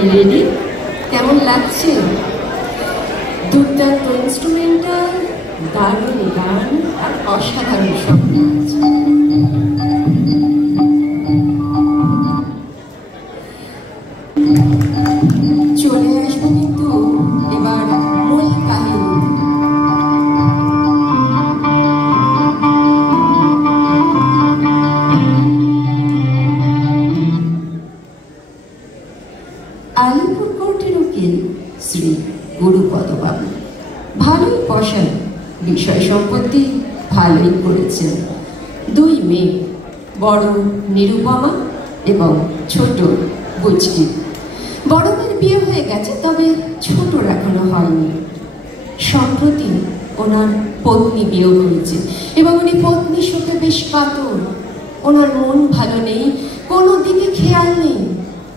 সবাই রেডি? কেমন লাগছে? দুর্দান্ত ইনস্ট্রুমেন্টাল, দারুণ গান আর অসাধারণ শব্দ। চলে আসবো কিন্তু এবার মূল কাহিনী। আলিপুর কোর্টের উকিল শ্রী গুরুপদবাবু ভালোই পশান, বিষয় সম্পত্তি ভালোই করেছেন। দুই মেয়ে, বড় নিরুপমা এবং ছোট বুচকি। বড় মেয়ের বিয়ে হয়ে গেছে, তবে ছোটর এখনো হয়নি। সম্প্রতি ওনার পত্নী বিয়ে হয়েছে এবং উনি পত্নী শোকে বেশ কাতর। ওনার মন ভালো নেই, কোনো দিকে খেয়াল নেই,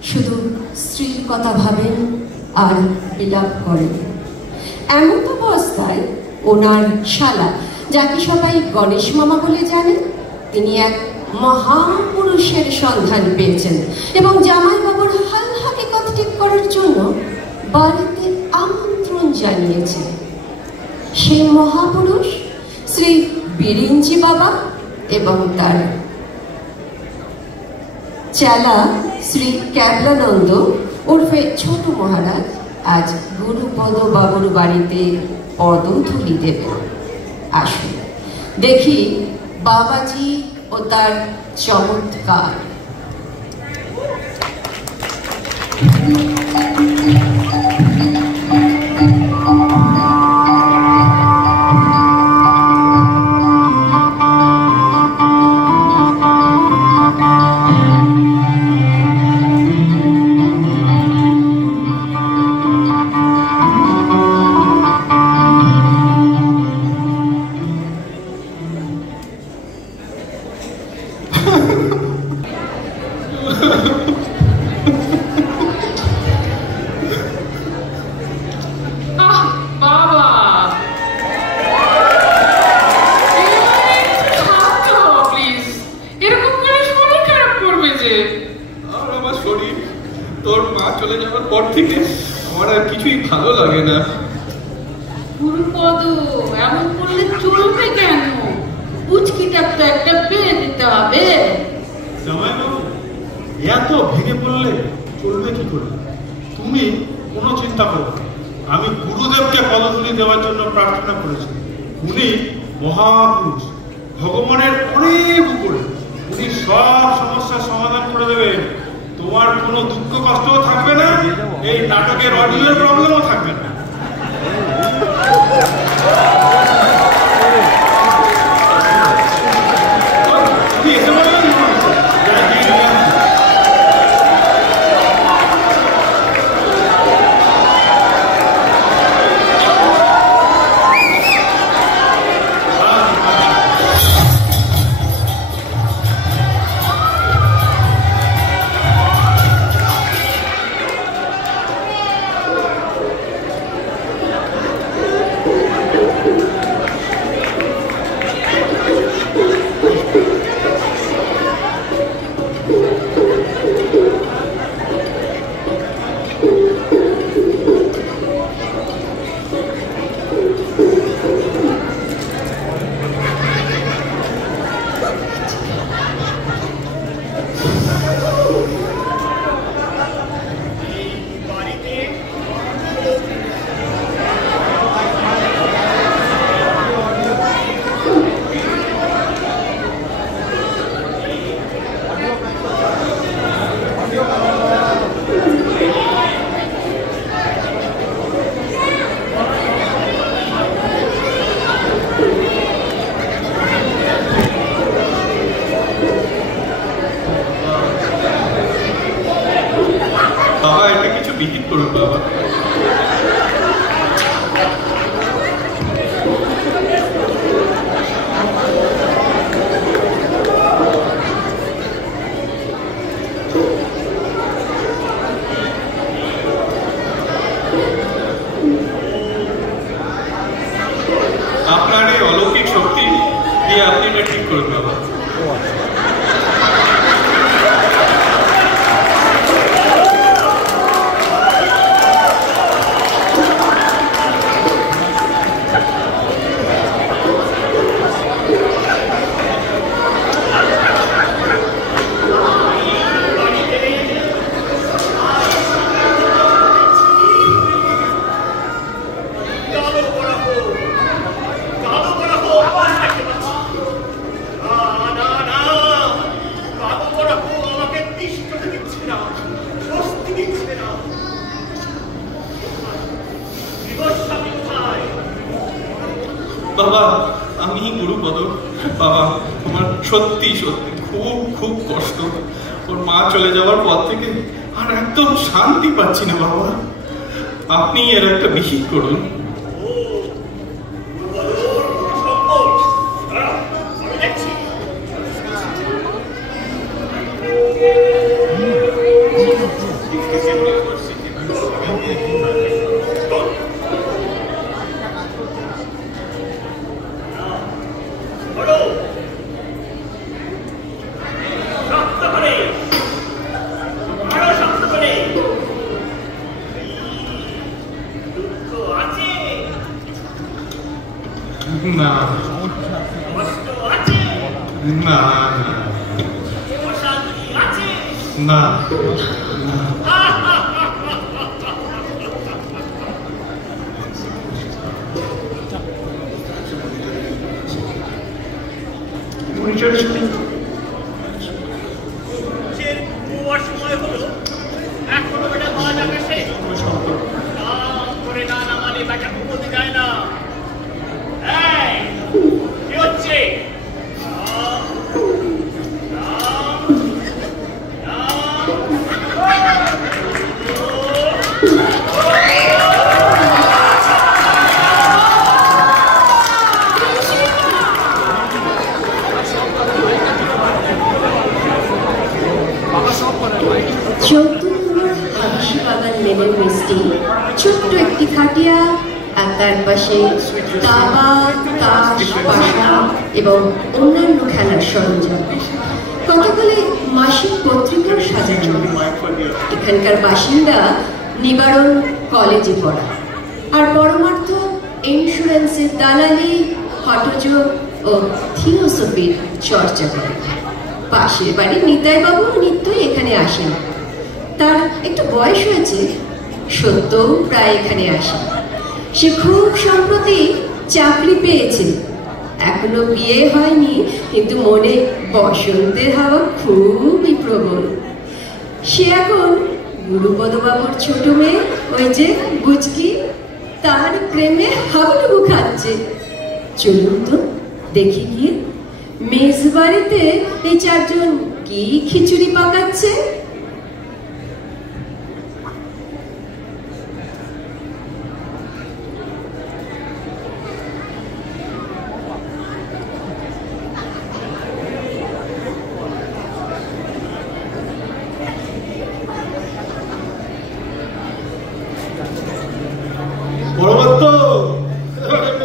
শুধু স্ত্রীর কথা ভাবেন আর বিলাপ করেন। এমন অবস্থায় ওনার শালা, যাকে সবাই গণেশ মামা বলে জানেন, তিনি এক মহাপুরুষের সন্ধান পেয়েছেন এবং জামাইবাবুর হাল হাকিকত ঠিক করার জন্য বাড়িতে আমন্ত্রণ জানিয়েছেন। সেই মহাপুরুষ শ্রী বিরিঞ্চি বাবা এবং তার চেলা শ্রী ক্যাবলানন্দ ওরফে ছোট মহারাজ আজ গুরুপদ বাবুর বাড়িতে পদধূলি দেবেন। আসুন দেখি বাবাজি ও তার চমৎকার। তোর মা চলে যাওয়ার পর থেকে আমার আর কিছুই ভালো লাগে না। গুরুপদ, এমন করলে চলবে কেন? পুচকিটা তো একটা পেয়ে দিতে হবে। জামাইবাবু, এত ভেঙে পড়লে চলবে কি করে? তুমি কোনো চিন্তা করো না। আমি গুরুদেবকে পদধূলি দেওয়ার জন্য প্রার্থনা করেছি। উনি মহাপুরুষ, ভগবানের অনেক উপরে। উনি সব সমস্যার সমাধান করে দেবেন। তোমার কোনো দুঃখ কষ্টও থাকবে না, এই নাটকের অডিও প্রবলেমও থাকবে না। বাবা, আমি গুরুপদ। বাবা, আমার সত্যি সত্যি খুব খুব কষ্ট। ওর মা চলে যাওয়ার পর থেকে আর একদম শান্তি পাচ্ছি না বাবা। আপনি এর একটা বিহিত করুন। না না না, ছোট্ট একটি খাটিয়া আর তার পাশে দাবা, তাস, পাশা এবং অন্যান্য খেলার সরঞ্জাম। কতকালে মাসিক পত্রিকার সাজানো। এখানকার বাসিন্দা নিবারণ কলেজে পড়া আর পরমার্থ ইন্স্যুরেন্সের দালালি, হঠযোগ ও থিওসফির চর্চা করে। পাশের বাড়ির নিতাইবাবু নিত্যই এখানে আসেন। তার একটু বয়স হয়েছে, সত্যও প্রায় এখানে আসে। সে খুব সম্প্রতি চাকরি পেয়েছে। এখনো বিয়ে হয়নি, কিন্তু মনে বসন্তের হাওয়া খুবই প্রবল। সে এখন গুরুপদবাবুর ছোট মেয়ে, ওই যে বুচকি, তার প্রেমে হাবুডুবু খাচ্ছে। চলুন তো দেখি গিয়ে মেজ বাড়িতে এই চারজন কি খিচুড়ি পাকাচ্ছে।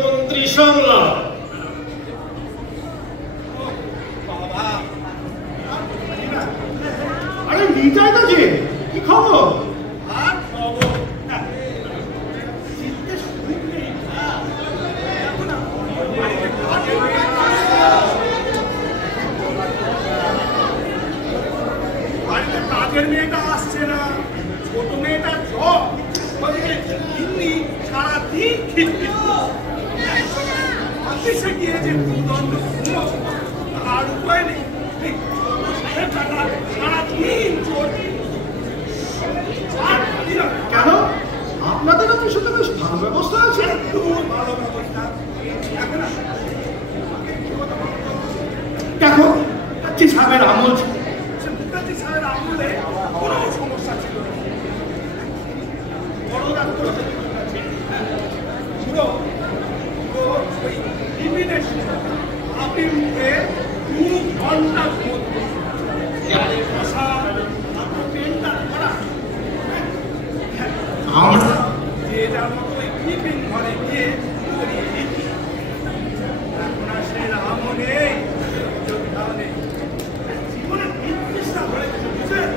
মন্ত্রী সামলা আরে নিতাই তো যে কি খবর? কাজের মেয়েটা আসছে না, ছোট মেয়েটা সব সারাদিন অফিসে গিয়েছে আর উপায় নেই, সারাদিন কেন আপনাদের অফিসে তো বেশ ভালো ব্যবস্থা আছে। ভালো ব্যবস্থা দেখো সাহেবের আমল, সাহেবের আমলে কোনো সমস্যা ছিল না। বড় ডাক্তার পুরো ওই ইমিনের আপনি মুখে 2 ঘন্টার মধ্যে বসা পেনটা করা আমরা যে যার মতো ওই টিফিন ঘরে গিয়ে করিয়ে দিচ্ছি। এখন আর সে রাম নেই, যোদ্ধাও নেই, জীবনের নির্দিষ্ট হয়ে গেছে বুঝলেন।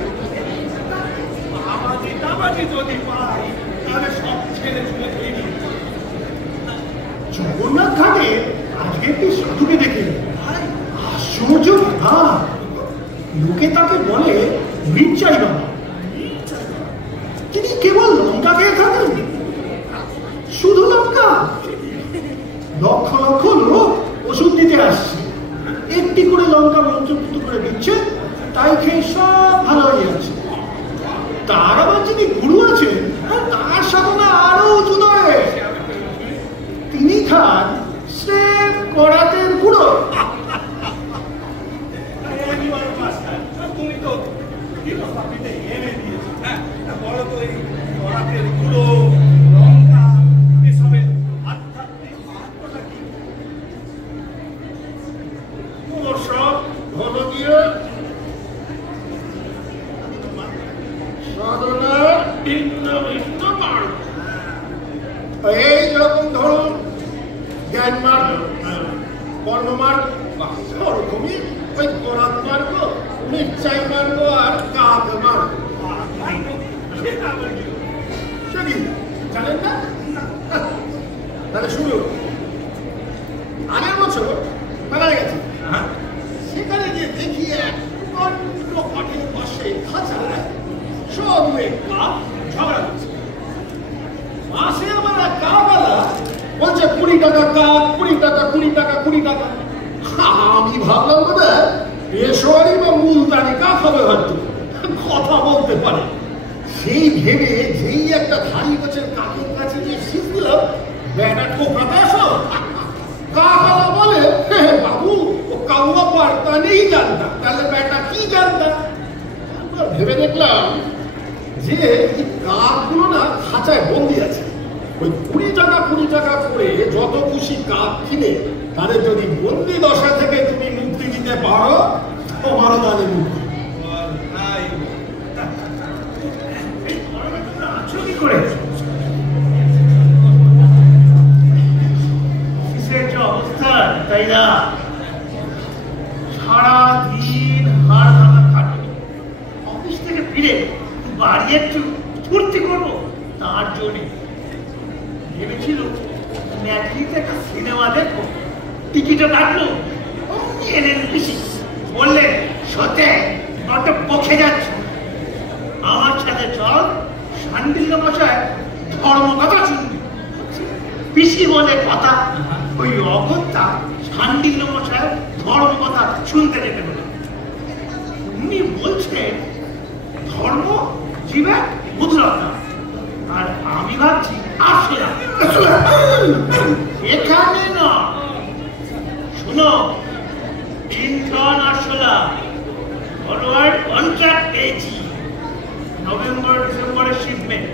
বাবাজি যদি পাই তাহলে সব ছেলে ছুলে খেয়ে জগন্নাথ ঘাটে আজকে একটি সাধুকে দেখে আশ্চর্য না, লোকে তাকে বলে মির্চাই বাবা। তিনি কেবল লঙ্কা খেয়ে থাকেন, শুধু লঙ্কা। লক্ষ লক্ষ লোক ওষুধ দিতে আসছে, একটি করে লঙ্কা মন্ত্রপুত করে দিচ্ছে, তাই খেয়ে সব ভালো হয়ে যাচ্ছে। তার আবার যিনি গুরু আছেন তার সাধনা আরো উঁচু দরে। তিনি খান শ্রেষ্ঠ এই যেরকম ধরুন জ্ঞান মার্গ, কর্ম মার্গ, ওরকমই ওই গোড়াত মার্গ, নিশ্চয় মার্গ আর কাক মার্গ। সেটি জানেন না? তাহলে শুরু। আগের বছর মেলায় গেছে, সেখানে গিয়ে দেখি এক কঠিন পাশে খাঁচায় সব কাক ঝগড়া করছে। মাসে আমার এক কাকওয়ালা বলছে 20 টাকা কাক, 20 টাকা, 20 টাকা, 20 টাকা। আমি ভাবলাম বোধহয় পেশোয়ারি বা মুলতানি কাক হবে, হয়তো কথা বলতে পারে। সেই ভেবে যেই একটা ধারি গাছের কাকের কাছে গিয়ে শীত দিলাম, ব্যাটা ঠোকাতে আসো। কাকওয়ালা বলে, বাবু ও কাউয়া বার্তা নেই জানতা। তাহলে ব্যাটা কি জানতা? ভেবে দেখলাম যে কাকগুলো না খাঁচায় বন্দি আছে। ওই 20 টাকা 20 টাকা করে যত খুশি কাক কিনে তাদের যদি বন্দি দশা থেকে তুমি মুক্তি দিতে পারো, তোমারও তাদের মুক্তি। কি করে অফিসের যে অবস্থা, তাই না? সারাদিন হাড় ভাঙা খাটনি। অফিস থেকে ফিরে বাড়ি একটু ফুর্তি করবো, তার জন্য ভেবেছিল ম্যাট্রিতে একটা সিনেমা দেখবো। টিকিটও কাটলো, এলেন বেশি বললেন সত্যি বড্ড পক্ষে যাচ্ছে, আমার সাথে চল শান্তিল্য মশাই ধর্ম কথা শুনবি। পিসি বলে কথা, ওই অগত্যা শান্তিল্য মশাই ধর্ম কথা শুনতে যেতে বলে। উনি বলছেন ধর্ম জীবের বুদ্ধতা, আর আমি ভাবছি আসলে এখানে না। শোনো, 3 টন আসলা ফরওয়ার্ড কন্ট্রাক্ট পেয়েছি, নভেম্বর ডিসেম্বরের শিপমেন্ট।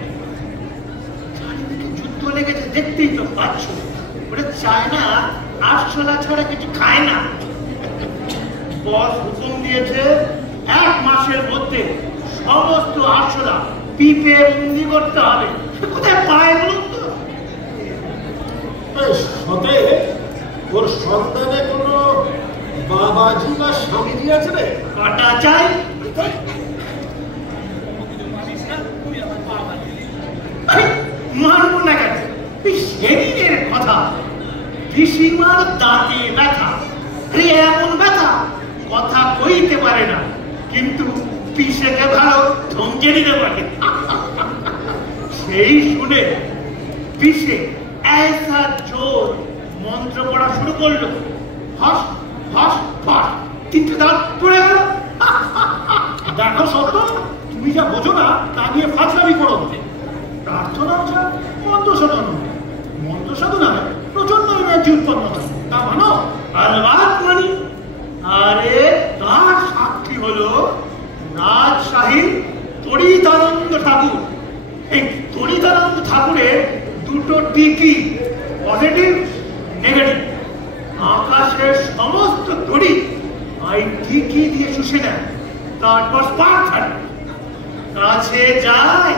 চারিদিকে যুদ্ধ লেগেছে, দেখতেই তো পাচ্ছ। ওটা চায়না আসলা ছাড়া কিছু খায় না। বস হুকুম দিয়েছে 1 মাসের মধ্যে সমস্ত আসলা পিপে বন্দি করতে হবে। কোথায় পায় বলুন তো? সাথে ওর সন্তানে কোনো বাবাজি বা স্বামীজি আছে রে? কাটা চাই মারবো না কেন? সেদিনের কথা, পিসিমার দাঁতে ব্যথা, এমন ব্যথা কথা কইতে পারে না, কিন্তু পিসেকে ভালো ধমকে দিতে পারে। সেই শুনে পিসে ऐसा জোর মন্ত্র পড়া শুরু করলো। হস হস হস, 3টে দাঁত পড়ে গেল। দেখো সত্য, তুমি যা বোঝো না তা নিয়ে ফাজলামি করো। প্রার্থনা যা মন্ত্র সাধন, মন্ত্র সাধনায় প্রচন্ড এনার্জি উৎপন্ন হয়, তা মানো? আর বাদ মানি। আরে তার সাক্ষী হলো রাজশাহীর তড়িতানন্দ ঠাকুর। এই তড়িতানন্দ ঠাকুরের 2টো টিকি, পজিটিভ নেগেটিভ। আকাশের সমস্ত তড়ি এই টিকি দিয়ে শুষে নেয়, তারপর স্পার্ক ছাড়ে। কাছে যায়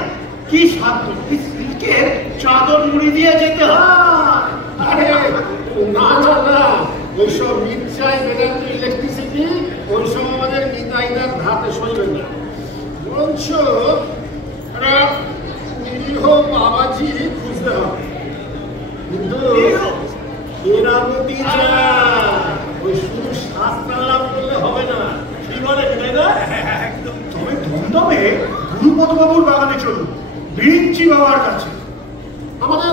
কি সাধ্য, সিল্কের চাদর মুড়ি দিয়ে যেতে হয়। আরে না না না, ওইসব মির্চাই বেদান্ত ইলেকট্রিসিটি, ওইসব আমাদের নিতাইদার ধাতে সইবে না। বরঞ্চ নিরীহ বাবাজি খুঁজতে হবে। কিন্তু এরামতি ওই শুধু শাস্ত্র লাভ করলে হবে না, কি বলে না? একদম। তবে দমদমে গুরুপদ বাবুর বাগানে চলুন, বিরিঞ্চি বাবার কাছে। আমাদের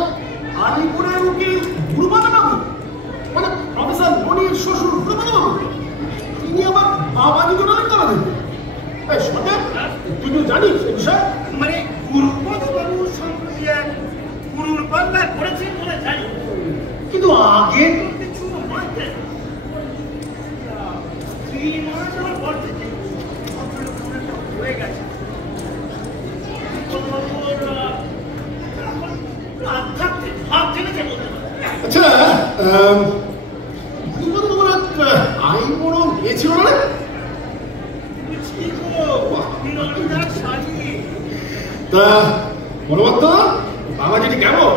আলিপুরের উকিল গুরুপদ বাবু, মানে প্রফেসর মনির শ্বশুর গুরুপদ বাবু, তিনি আবার বাবাজি জোনালে করা দেবেন। এই শোনে, তুই তো জানিস সে বিষয়? মানে গুরুপদ বাবুর সম্প্রতি এক গুরুর পাল্লায় পড়েছেন বলে জানি, কিন্তু আগে তো কিছু মানতেন। 3 মাস আমার পর থেকে হয়ে গেছে। আধ্যাত্মিক ভাব জেনেছে বলতে পারে। আচ্ছা, গুরুপদ বাবুর আইন বড় গিয়েছিল না? তা বলবত বাবাজিটি কেমন?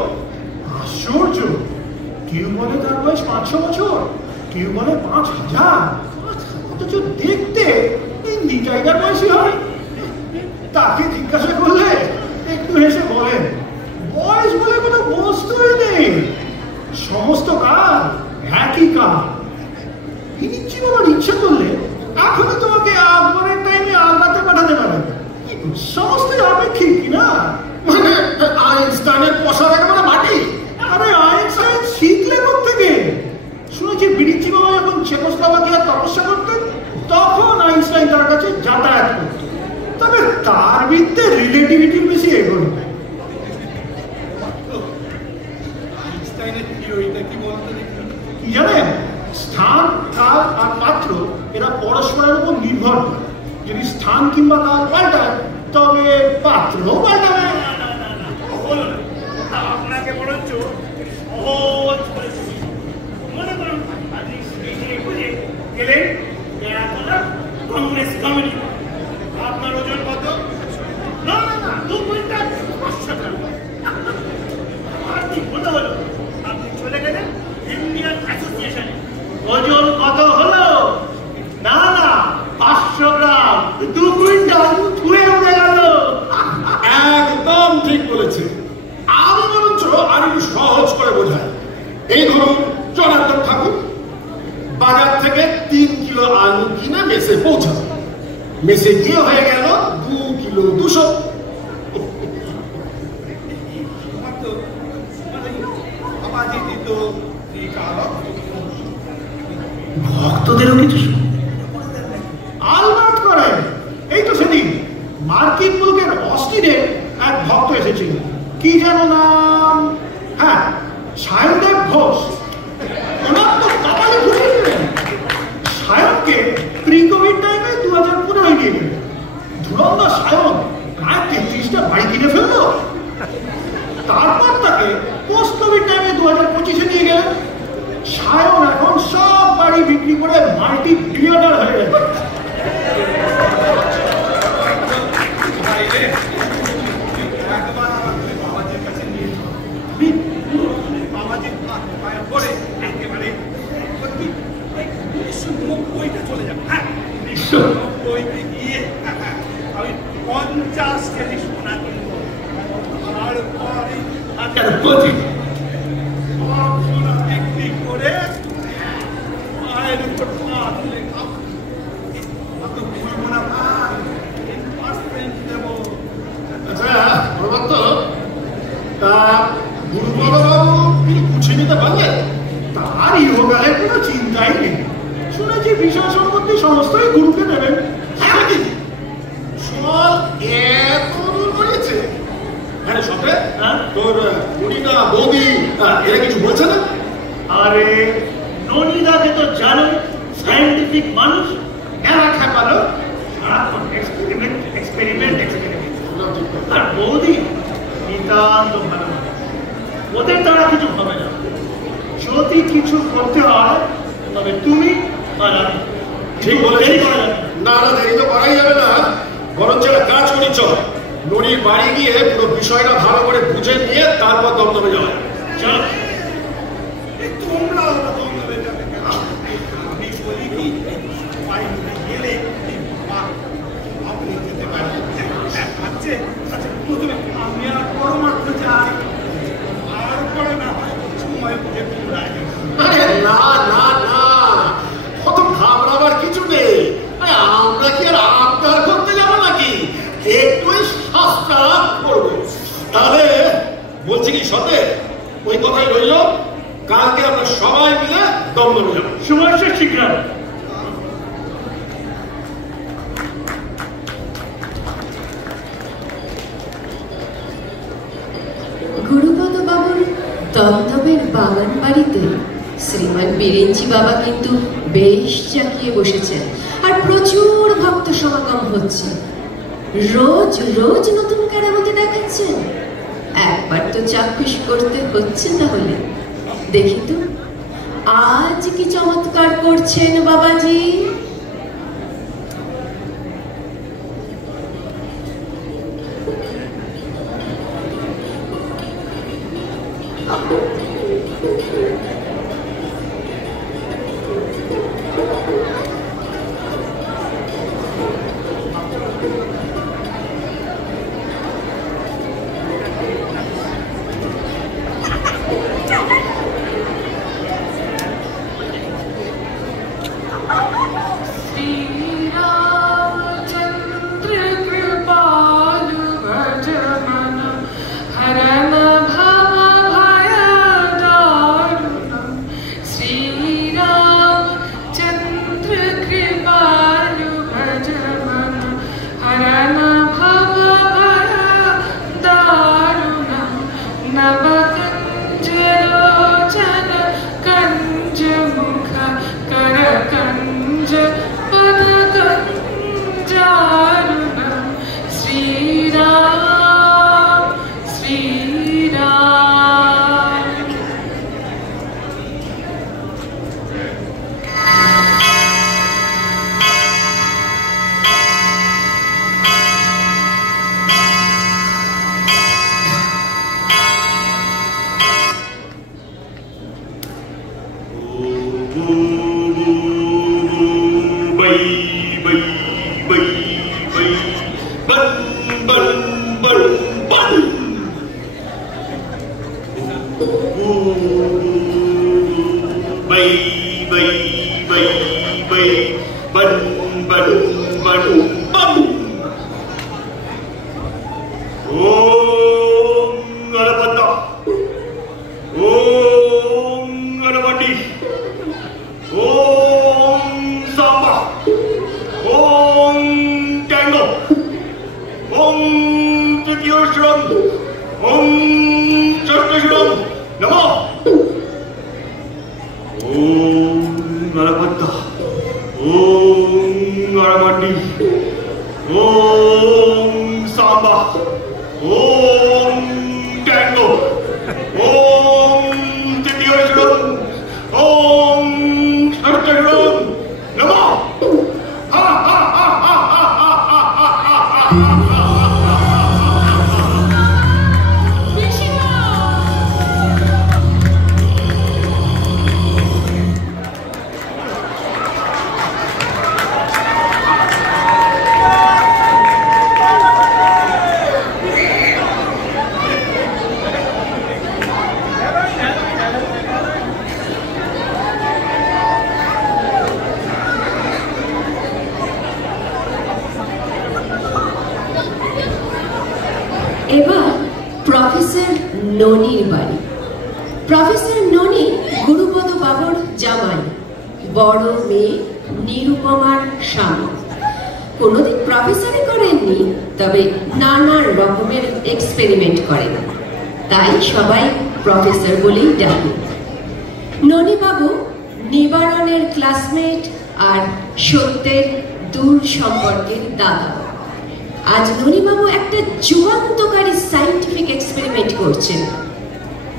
আশ্চর্য, কেউ বলে তার বয়স 500 বছর, কেউ বলে 5000, অথচ দেখতে হিন্দি টাইগার বয়সী হয়। তাকে জিজ্ঞাসা করলে একটু হেসে বলেন, বয়স বলে কোনো বস্তুই নেই, সমস্ত কাল একই কাল। বিরিঞ্চি বাবার ইচ্ছা করলে এখনই তোমাকে আকবরের টাইমে আলমাতে পাঠাতে পারে। সমস্তই আপেক্ষিক কিনা? মানে আইনস্টাইনের পোশাক একেবারে মাটি। আরে আইনস্টাইন শিখলে কোত্থেকে? শুনেছি বিরিঞ্চি বাবা যখন চেকোস্লোভাকিয়ায় তপস্যা করতেন তখন আইনস্টাইন তার কাছে যাতায়াত করত। তবে তার বিদ্যে রিলেটিভিটির বেশি এগোল। আইনস্টাইনের থিওরিটা কি বলতো দেখি? কি জানেন, স্থান, কাল আর পাত্র এরা পরস্পরের উপর নির্ভর করে। যদি স্থান কিংবা কাল পাল্টায় তবে পাত্রও পাল্টাবে। হলো না, আপনাকে বরঞ্চ সহজ করে মনে করুন আপনি বুঝে গেলেন কংগ্রেস কমিটি। আপনার ওজন কত? না না না, 2 কুইন্টাল 500 গ্রাম। আর কি বলতে হলো, আপনি চলে গেলেন ইন্ডিয়ান অ্যাসোসিয়েশনে। ওজন কত হলো? না না, 500 গ্রাম, 2 কুইন্টাল ছুঁয়ে উঠে গেল। একদম ঠিক বলেছে। আমি বরঞ্চ আর একটু সহজ করে বোঝাই। এই ধরুন জনার্দন ঠাকুর বাজার থেকে 3 কিলো আলু কিনে মেসে পৌঁছাবে, মেসে গিয়ে হয়ে গেল 2 কিলো 200। ভক্তদেরও কিছু আলবাত করে। এই তো সেদিন মার্কিন মুলুকের অস্টিনের এক ভক্ত এসেছিল, কি যেন নাম, হ্যাঁ সায়নদেব ঘোষ। ওনার তো কপালে ফুটিয়েছিলেন। সায়নকে প্রি-কোভিড টাইমে 2015 নিয়ে গেলেন। ধুরন্ধর সায়ন প্রায় 33টা বাড়ি কিনে ফেললো। তারপর তাকে পোস্ট কোভিড টাইমে 2025-এ নিয়ে গেলেন। সায়ন এখন সব বাড়ি বিক্রি করে মাল্টি বিলিয়নার হয়ে গেছে। চলে যাবো, হ্যাঁ 1990 গিয়ে আমি 50 কেজি সোনা কিনবো। তারপরে সব সোনা বিক্রি করে মায়ের উপর হাত লেখা অত ভুলবো না ভাই, 10% দেবো। আচ্ছা প্রবত্ত, তা গুরুপদ বাবু কি গুছিয়ে নিতে পারলেন? তার ইহকালের কোনো চিন্তাই নেই। শুনেছি বিষয় সম্পত্তি সমস্তই গুরুকে দেবেন। হ্যাঁ কি সব এত দূর বলেছে? হ্যাঁ সবে তোর বুড়িটা বৌদি এরা কিছু বলছে না? আরে ননিদাকে তো জানো, সায়েন্টিফিক মানুষ, এরা খেপালো সারাক্ষণ এক্সপেরিমেন্ট এক্সপেরিমেন্ট এক্সপেরিমেন্ট। আর বৌদি নিতান্ত ভালো, ওদের দ্বারা কিছু হবে না। যদি কিছু করতে হয় তবে তুমি আর আমি। ঠিক বলেছি। না না, দেরি তো করাই যাবে না, বরঞ্চ একটা কাজ করি, চল ননির বাড়ি গিয়ে পুরো বিষয়টা ভালো করে বুঝে নিয়ে তারপর দমদমে যাওয়া। চল। তোমরা দমদমে যাবে কেন? আমি বলি কি, সবাই মিলে গেলে আপনি যেতে পারেন। আচ্ছা প্রথমে আমি আর পরমাত্ম যাই, আর পরে না হয় সময় বুঝে পুরাই। আরে না না না, অত ঘাবড়াবার কিছু নেই। আমরা কি আর আবদার করতে যাবো নাকি? একটু শাস্ত্র করবো। তাহলে বলছি কি সতে, ওই কথাই রইল, কালকে আমরা সবাই মিলে দমদমে যাবো। সময় শেষ শীঘ্র। গুরুপদ বাবুর দমদমের বাগান বাড়িতে শ্রীমান বিরিঞ্চি বাবা কিন্তু বেশ চাকিয়ে বসেছেন, আর প্রচুর ভক্ত সমাগম হচ্ছে। রোজ রোজ নতুন কেরামতি দেখাচ্ছেন। একবার তো চাক্ষুষ করতে হচ্ছে। তাহলে দেখি তো আজ কি চমৎকার করছেন বাবাজি। এবার প্রফেসর ননির বাড়ি। প্রফেসর ননি গুরুপদ বাবুর জামাই, বড় মেয়ে নিরুপমার স্বামী। কোনোদিন প্রফেসরই করেননি, তবে নানা রকমের এক্সপেরিমেন্ট করেন, তাই সবাই প্রফেসর বলেই ডাকে। ননি বাবু নিবারণের ক্লাসমেট আর সত্যের দূর সম্পর্কের দাদা। আজ ননিবাবু একটা যুগান্তকারী সায়েন্টিফিক এক্সপেরিমেন্ট করছেন।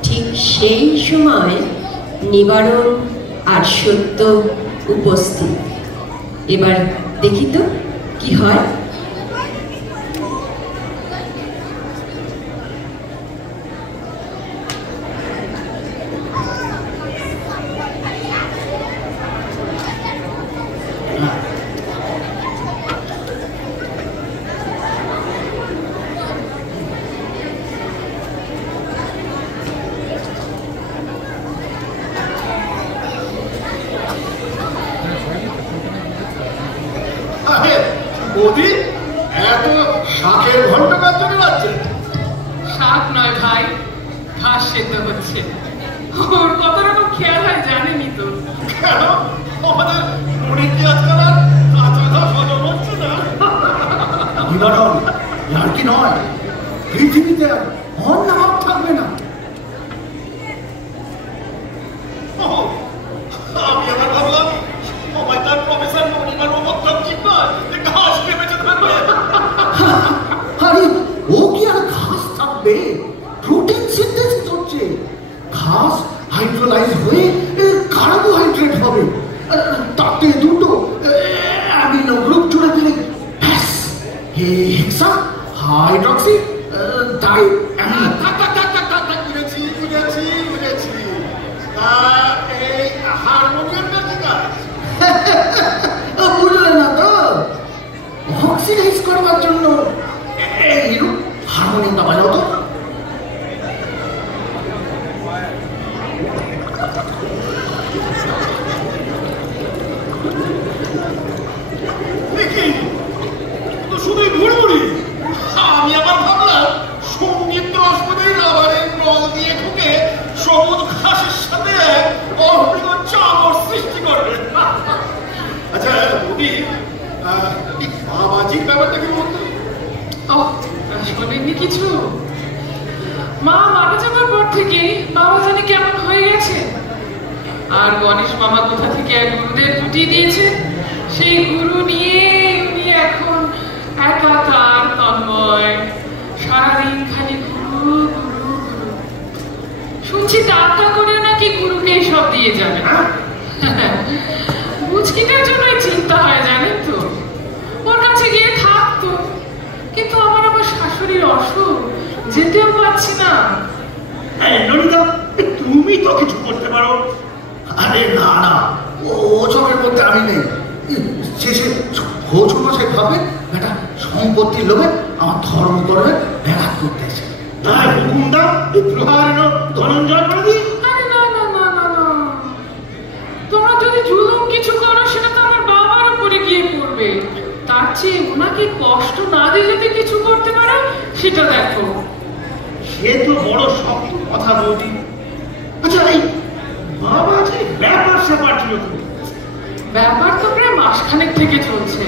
ঠিক সেই সময় নিবারণ আর সত্য উপস্থিত। এবার দেখি তো কি হয়। এত শাকের ঘন্টা কাজ লাগছে। শাক নয় ভাই, ঘাস সেদ্ধ হচ্ছে। ওর কত রকম খেয়াল হয় জানেনি তো। কেন আমাদের মুড়ি কি আজকাল আর কাঁচা ঘাস হজম হচ্ছে না? নিবারণ আর কি নয়, পৃথিবীতে অন্য ভাব থাকবে না। আমি আবার ভাবলাম আমায় তার প্রফেসর মনিবার মতলব ঠিক নয়, ঘাস খেয়ে বেঁচে থাকবে। আরে ও কি আর ঘাস থাকবে? প্রোটিন সিনথেসিস হচ্ছে, ঘাস হাইড্রোলাইজ হয়ে কার্বোহাইড্রেট হবে, তাতে দুটো অ্যামিনো গ্রুপ জুড়ে দিলে ব্যাস হেক্সা হাইড্রক্সি ডাই বুঝেছি বুঝেছি সবুজ ঘাসের সাথে অপ্রিয় চামড় সৃষ্টি করবে। আচ্ছা বৌদি, বাবাজির ব্যাপারটা কি বলতো? শোনেননি কিছু? মা মারা যাবার পর থেকে বাবা জানে কেমন হয়ে গেছে। আর গণেশ মামা কোথা থেকে এক গুরুদের জুটিয়ে দিয়েছে, সেই গুরু নিয়ে উনি এখন একাকার তন্ময়, সারাদিন খালি গুরু গুরু গুরু। শুনছি টাকা করে নাকি গুরুকে সব দিয়ে যাবে। বুঝকিটার জন্যই চিন্তা হয় জানেন তো, ওর কাছে গিয়ে থাকতো, কিন্তু আমার আবার শাশুড়ির অসুখ, যেতেও পারছি না। ললিতা, তুমি তো কিছু করতে পারো। আরে না না, ওসবের মধ্যে আমি নেই। শেষে ঘোষণাশাই ভাবে একটা সম্পত্তির লোভে আমার ধর্ম করবে ব্যাঘাত করতে এসে। তাই হুকুম দাও, ধনঞ্জয় করে দিই। আরে না না না না না, তোমরা যদি জুলুম কিছু করো সেটা তো আমার বাবার উপরে গিয়ে পড়বে। তার চেয়ে ওনাকে কষ্ট না দিয়ে যদি কিছু করতে পারো সেটা দেখো। সে তো বড় শক্ত কথা বলছি। আচ্ছা এই বাবা যে ব্যাপার স্যাপার ছিল, ব্যাপার তো প্রায় মাসখানেক থেকে চলছে।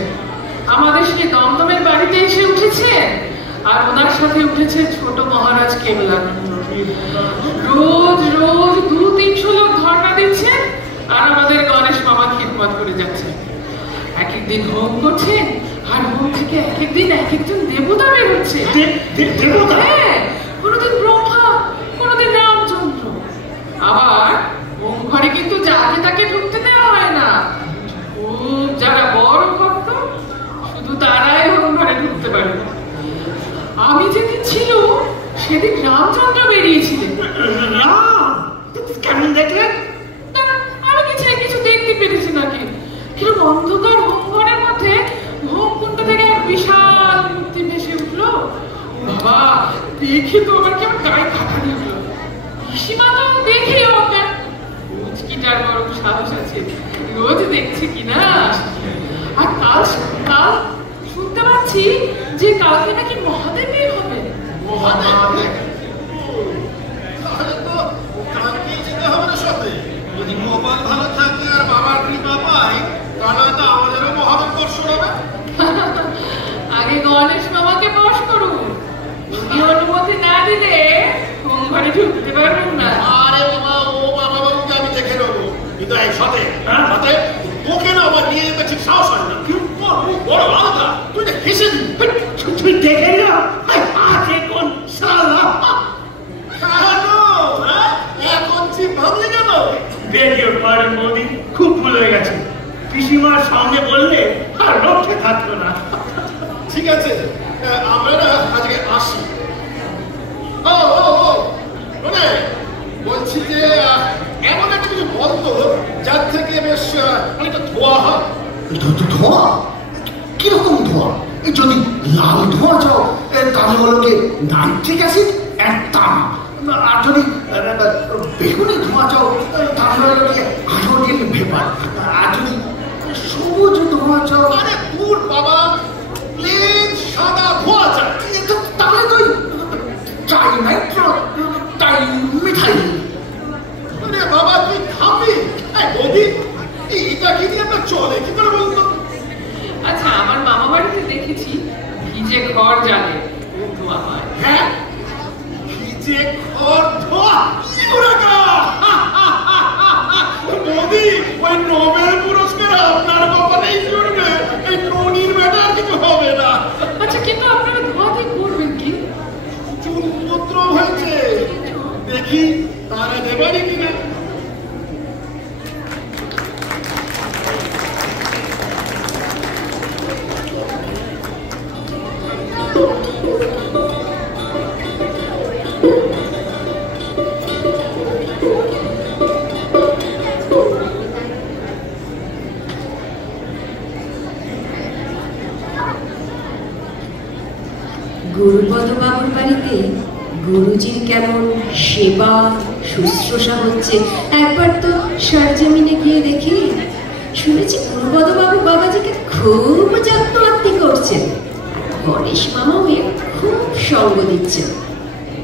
আমাদের সেই দমদমের বাড়িতে এসে উঠেছে, আর ওনার সাথে উঠেছে ছোট মহারাজ কেবলা। রোজ রোজ 200-300 লোক ধর্ণা দিচ্ছে, আর আমাদের গণেশ মামা খিদমত করে যাচ্ছে। এক একদিন হোম করছে, আর হোম থেকে এক একদিন এক একজন দেবতা বের হচ্ছে। দেবতা? হ্যাঁ, কোনোদিন ব্রহ্মা, কোনোদিন রামচন্দ্র। আবার হোম ঘরে কিন্তু যাকে তাকে ঢুকতে দেওয়া হয় না। খুব যারা বড় ভক্ত শুধু তারাই হোম ঘরে ঢুকতে পারে। আমি যেদিন ছিল সেদিন রামচন্দ্র বেরিয়েছিলেন। কেমন দেখলেন? আমি কিছু দেখতে পেরেছি নাকি, কিরকম অন্ধকার হোম ঘরের মধ্যে হোম কুণ্ড থেকে এক বিশাল মূর্তি ভেসে উঠলো। বাবা, দেখে তো আমার কেমন গায়ে কাটা দিয়ে উঠলো। পিসিমা তো দেখে অজ্ঞান। মুচকিটার বড় সাহস আছে, রোজ দেখছে কিনা। আর কাল শুনতে পাচ্ছি যে কালকে নাকি মহাদেব বের হবে। যদি কপাল ভালো থাকে আর বাবার কৃপা পাই, তাহলে তো আমাদেরও মহাদেব দর্শন হবে। আগে গণেশ মামাকে বস করুন, উনি অনুমতি না দিলে হোম ঘরে ঢুকতে পারবেন না। আরে বাবা, ও বাবা বাবুকে আমি দেখে নেবো, কিন্তু এই সাথে তোকে না আমার নিয়ে যেতে ঠিক সাহস হয় না। বড় আলাদা, তুই না হেসে দিবি। তুই দেখে না কোন সালা এখন চিপ ভাবলি কেন? বেরিয়ে পারে মোদি, খুব ভুল হয়ে গেছে। পিসিমার সামনে বললে আর রক্ষে থাকতো না। ঠিক আছে, আমরা না আজকে আসি। ও মানে বলছি যে এমন একটা কিছু বলতো যার থেকে বেশ অনেকটা ধোয়া হয়। ধোঁয়া? কিরকম ধোঁয়া? যদি লাল ধোঁয়া চাও তাহলে হলো কি নাইট্রিক অ্যাসিড একটা, আর যদি বেগুনি ধোঁয়া চাও তাহলে হলো কি হাইড্রোজেন ভেপার, আর যদি সবুজ ধোঁয়া চাও আরে দূর বাবা, প্লেন সাদা ধোঁয়া চাই। তাহলে তুই চাই নাইট্রো তাই মিঠাই। আরে বাবা তুই থামবি? বৌদি, এটা কি নিয়ে আপনার চলে কি করে বলতো? আচ্ছা, আমার মামা বাড়িতে দেখেছি ভিজে ঘর জ্বালে ধোঁয়া হয়। হ্যাঁ, ভিজে ঘর ধোঁয়া? বৌদি, ওই নোবেল পুরস্কার আপনার কপালেই জুড়বে। এই ননির ম্যাটার কিছু হবে না। আচ্ছা, কিন্তু আপনারা ধোঁয়া দিয়ে করবেন কি? চুল উপদ্রব হয়েছে, দেখি তারা দেবারই কিনা। গুরুপদ বাবুর বাড়িতে গুরুজির কেমন সেবা শুশ্রূষা হচ্ছে একবার তো সরজমিনে গিয়ে দেখি। শুনেছি গুরুপদ বাবু বাবাজিকে খুব যত্ন আত্মি করছেন, গণেশ মামাও খুব সঙ্গ দিচ্ছেন।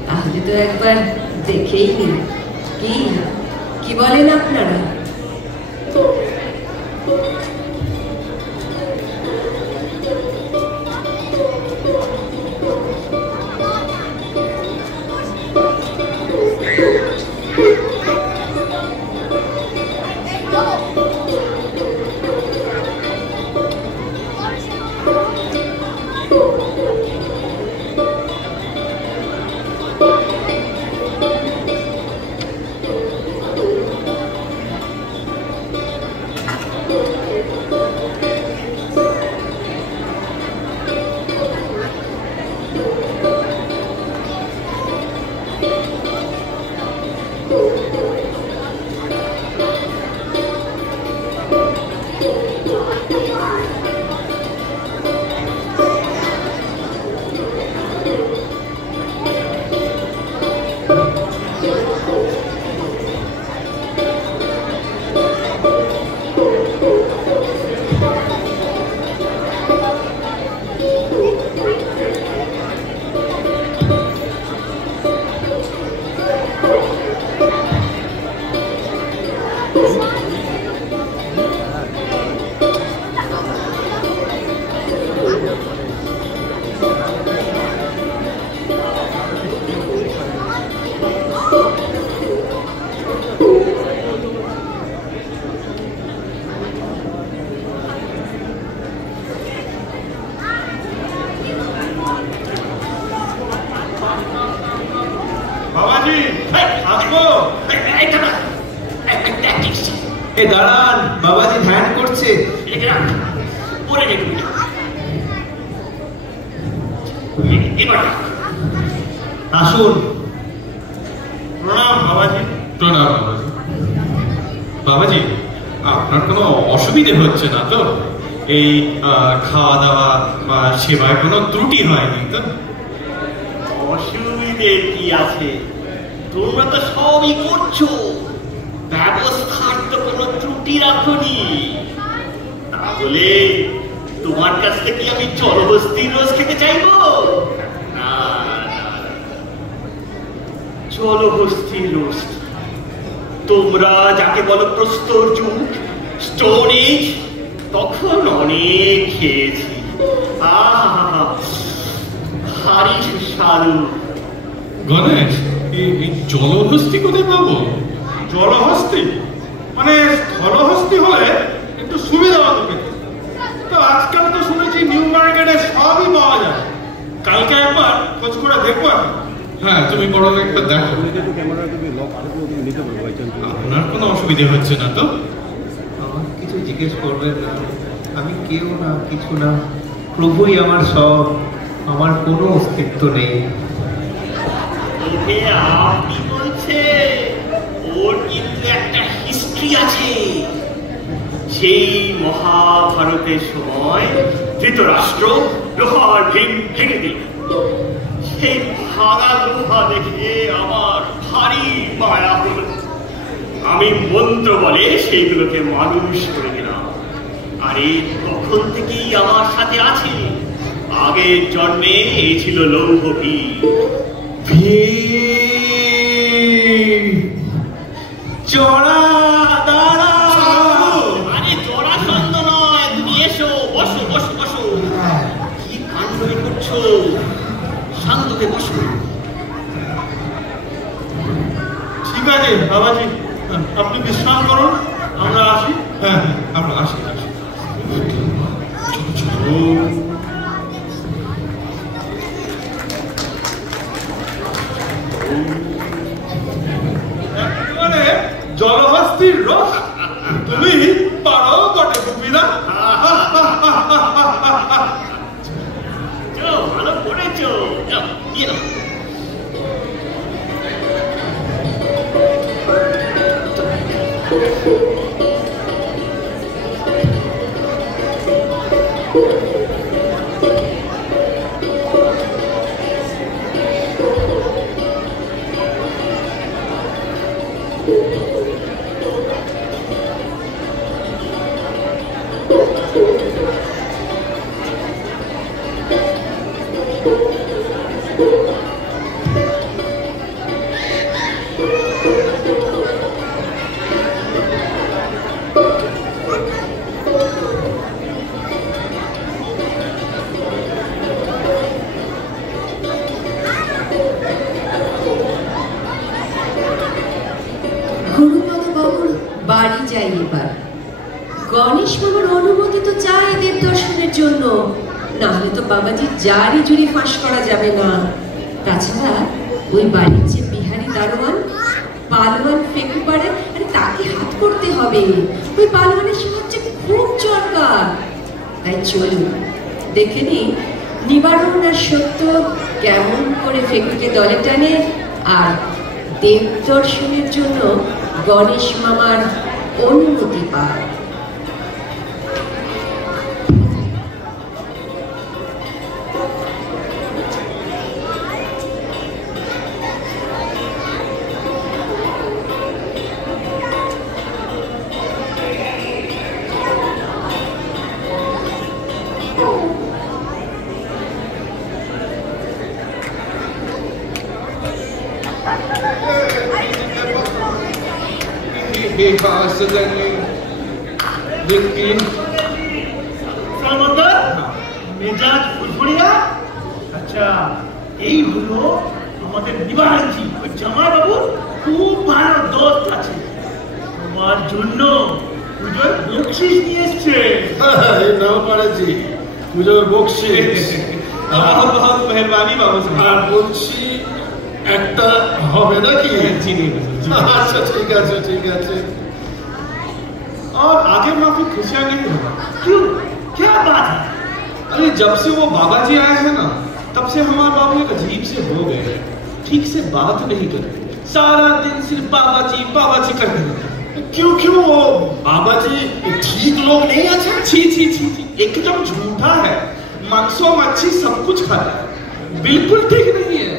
তাহলে তো একবার দেখেই নিন। কি বলেন আপনারা? দাঁড়ান, বাবাজি ধ্যান করছে। আসুন। প্রণাম বাবাজি। প্রণাম বাবাজি। বাবাজি, আপনার কোনো অসুবিধে হচ্ছে না তো? এই খাওয়া দাওয়া বা সেবায় কোনো ত্রুটি হয়নি তো? অসুবিধে কি আছে? তোমরা তো সবই করছো, ব্যবস্থার তো কোনো ত্রুটি রাখনি। তাহলে তোমার কাছ থেকে আমি জলহস্তির রোজ খেতে চাইবো না? জলহস্তির রোজ তোমরা যাকে বলো প্রস্তর যুগ, স্টোন এজ, তখন অনেক খেয়েছি। আহা, ভারী সুস্বাদু। গণেশ, এই জলহস্তি কোথায় পাবো? জলহস্তি মানে স্থলহস্তি হলে একটু সুবিধা হতো, তো আজকাল তো শুনেছি নিউ মার্কেটে সবই পাওয়া যায়। কালকে একবার খোঁজ করে দেখবো। হ্যাঁ, তুমি বরং একবার দেখো। আপনার কোনো অসুবিধে হচ্ছে না তো? আমার কিছু জিজ্ঞেস করবেন না, আমি কেউ না, কিছু না, প্রভুই আমার সব, আমার কোনো অস্তিত্ব নেই। আপনি বলছে ওর কিন্তু একটা হিস্ট্রি আছে। সেই মহাভারতের সময় ধৃতরাষ্ট্র লোহার ভীম ভেঙে দিল। সেই ভাঙা লোহা দেখে আমার ভারী মায়া হলো। আমি মন্ত্র বলে সেইগুলোকে মানুষ করে দিলাম। আরে তখন থেকেই আমার সাথে আছে। আগের জন্মে এই ছিল লৌহ ভীম। চড়া দাঁড়া। আরে চড়া ছন্দ নয়, তুমি এসো, বসো বসো বসো। কি কাণ্ড করছো? শান্তকে বসো। ঠিক আছে বাবাজি, আপনি বিশ্রাম করুন, আমরা আসি। হ্যাঁ, আমরা আসি। জলহস্তির রস তুমি পারো বটে গোপীরা। ভালো করেছো। গণেশ মামার অনুমতি তো চাই দেব দর্শনের জন্য, না হলে তো বাবাজির জারি জুড়ি ফাঁস করা যাবে না। তাছাড়া ওই বাড়ির যে বিহারি দারোয়ান পালোয়ান ফেঁকু পাড়ে, আরে তাকে হাত করতে হবে। ওই পালোয়ানের সাহায্যে খুব চরকার। তাই চলুন দেখে নি নিবারণ আর সত্য কেমন করে ফেঁকুকে দলে টানে আর দেব দর্শনের জন্য গণেশ মামার অনুমতি পায়। মেজাজ ফুরফুরিয়া। আচ্ছা, এই হলো আমাদের নিবারণজি, ওই জামাই বাবুর খুব ভালো দোস্ত আছে। তোমার জন্য পুজোর বকশিস নিয়ে এসছে। নাও পারেছি পুজোর বকশিস। बहुत बहुत मेहरबानी बाबू साहब। আর বলছি একটা হবে নাকি? जी नहीं আচ্ছা ঠিক আছে ঠিক আছে। और आगे माफी खुशियां नहीं होगा। क्यों, क्या बात है? अरे जब से वो बाबा जी आए हैं ना, तब से हमारे बाबू एक अजीब से हो गए हैं। ठीक से बात नहीं करते, सारा दिन सिर्फ बाबा जी करते रहते। क्यों क्यों वो बाबा जी ठीक लोग नहीं আছে? छी छी छी छी, एकदम झूठा है। मांसो मच्छी सब कुछ खाता है, बिल्कुल ठीक नहीं है।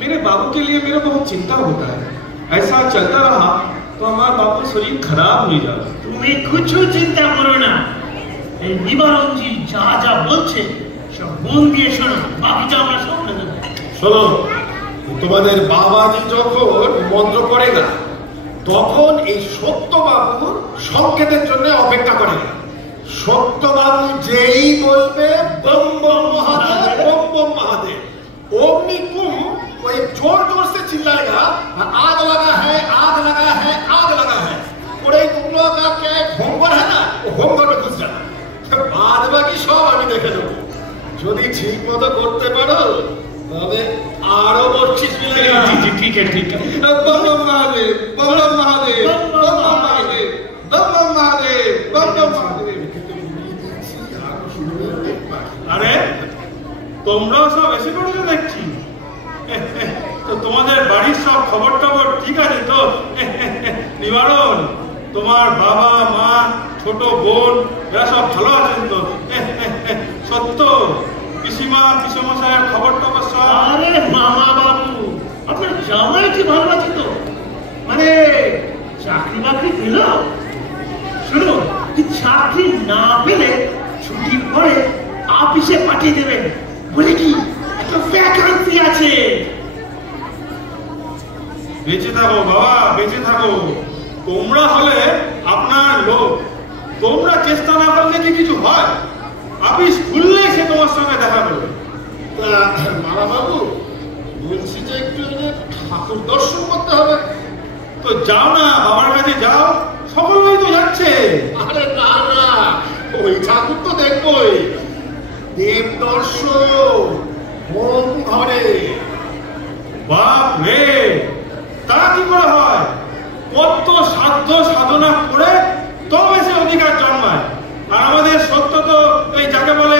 मेरे बाबू के लिए मेरा बहुत चिंता होता है। ऐसा चलता रहा तो हमारे बाबू शरीर खराब हो जाएगा। তুমি কিছু চিন্তা করো না, এই নিবারণজি যা যা বলছে সব মন দিয়ে শোনো, বাকিটা আমরা শুনে নেব। শোনো, তোমাদের বাবাজি যখন মন্ত্র পড়ে না, তখন এই সত্যবাবুর সংকেতের জন্য অপেক্ষা করে না। সত্যবাবু যেই বলবে বম বম মহাদেব, বম বম মহাদেব, ओमनी तुम कोई जोर जोर से चिल्लाएगा, आग लगा है आग लगा है आग लगा है। और ये तुम लोग का क्या होमवर्क है ना, वो होमवर्क में घुस जाना। बाद बाकी सब আমি দেখে নেব। যদি ঠিক মতো করতে পারো তবে আরো বকশিশ মিলে যাবে। जी जी ठीक है ठीक है। बम बम महादेव, बम बम महादेव, बम बम महादेव, बम बम महादेव, बम बम महादेव। আরে তোমরা সব এসে পড়েছো দেখছি। তো তোমাদের বাড়ির সব খবর টবর ঠিক আছে তো? নিবারণ, তোমার বাবা মা ছোট বোন এরা সব ভালো আছেন তো? সত্য পিসিমা পিসমশাইয়ের খবর টবর সব? আরে মামা বাবু, আপনার জামাই কি ভালো আছে তো? মানে চাকরি বাকরি পেল? শুনো, চাকরি না পেলে ছুটির পরে অফিসে পাঠিয়ে দেবেন, বলে কি একটা ভ্যাকান্সি আছে। বেঁচে থাকো বাবা, বেঁচে থাকো। তোমরা হলে আপনার লোক, তোমরা চেষ্টা না করলে কি কিছু হয়? অফিস খুললে সে তোমার সঙ্গে দেখা করবে। মামা বাবু বলছি যে একটু ঠাকুর দর্শন করতে হবে। তো যাও না, বাবার কাছে যাও, সকলেই তো যাচ্ছে। আরে না না, ওই ঠাকুর তো দেখবোই, দেব দর্শন হোম ঘরে। বাপ রে, তা কি করে হয়? কত সাধ্য সাধনা করে তবে সে অধিকার জন্মায়। আর আমাদের সত্য তো এই যাকে বলে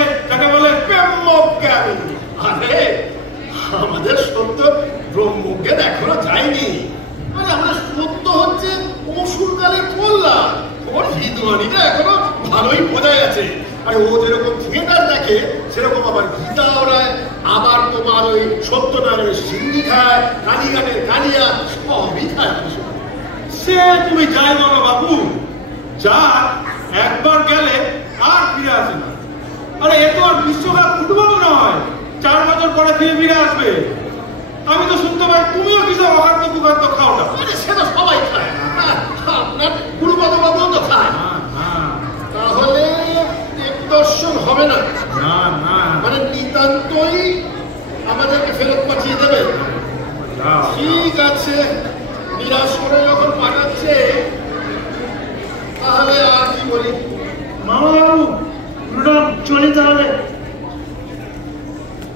ব্রহ্মজ্ঞানী। আরে আমাদের সত্য ব্রহ্মজ্ঞান এখনো যায়নি। আরে আমরা সত্য হচ্ছে অসুরকালে করলাম, ওর হিন্দুয়ানিটা এখনো ভালোই বোঝা আছে। আরে ও যেরকম থিয়েটার দেখে সেরকম আবার গীতা ওড়ায়, আবার তোমার ওই সত্যনারায়ণের সিন্ধি খায়, কালীঘাটের কালিয়া সবই খায়। সে তুমি যাই বলো বাবু, যা একবার গেলে আর ফিরে আসে না। আরে এ তো আর বিশ্বকাপ ফুটবল নয়, 4 বছর পরে ফিরে আসবে। আমি তো শুনতে পাই তুমিও কিছু অখাদ্য কুখাদ্য খাও না। আরে সে তো সবাই খায়, আপনার গুরুপদ বাবুও তো খায়। তাহলে দেব দর্শন হবে না? না না, মানে নিতান্তই আমাদেরকে ফেরত পাঠিয়ে দেবে? ঠিক আছে, নিরাশ করে যখন পাঠাচ্ছে তাহলে আর কি বলি। মামা বাবু প্রণাম, চলে তাহলে।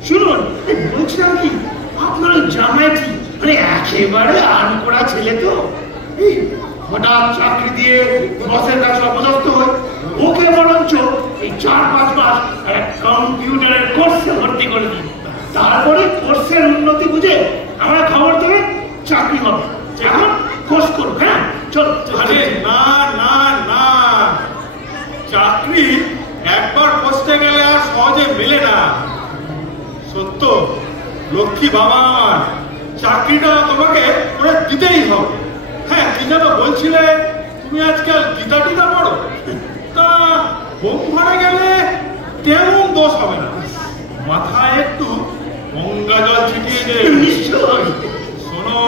শুনুন, বলছিলাম কি, আপনার ওই জামাইটি মানে একেবারে আনকড়া ছেলে তো, এই হঠাৎ চাকরি দিয়ে বসের কাছে অপদস্থ হয়, ওকে বরঞ্চ এই 4-5 মাস কম্পিউটারের কোর্সে ভর্তি করে দিন। তারপরে কোর্সের উন্নতি বুঝে আমরা খবর দেবে, চাকরি হবে। এখন কোর্স করবো। হ্যাঁ চল। আরে না না না, চাকরি একবার পোস্টে গেলে আর সহজে মেলে না। সত্য লক্ষ্মী বাবা আমার, চাকরিটা তোমাকে করে দিতেই হবে। হ্যাঁ, কি যেন বলছিলে, তুমি আজকাল গীতা টিতা পড়ো? তা হোম ঘরে গেলে তেমন দোষ হবে না, মাথায় একটু গঙ্গা জল ছিটিয়ে দে। নিশ্চয়। শোনো,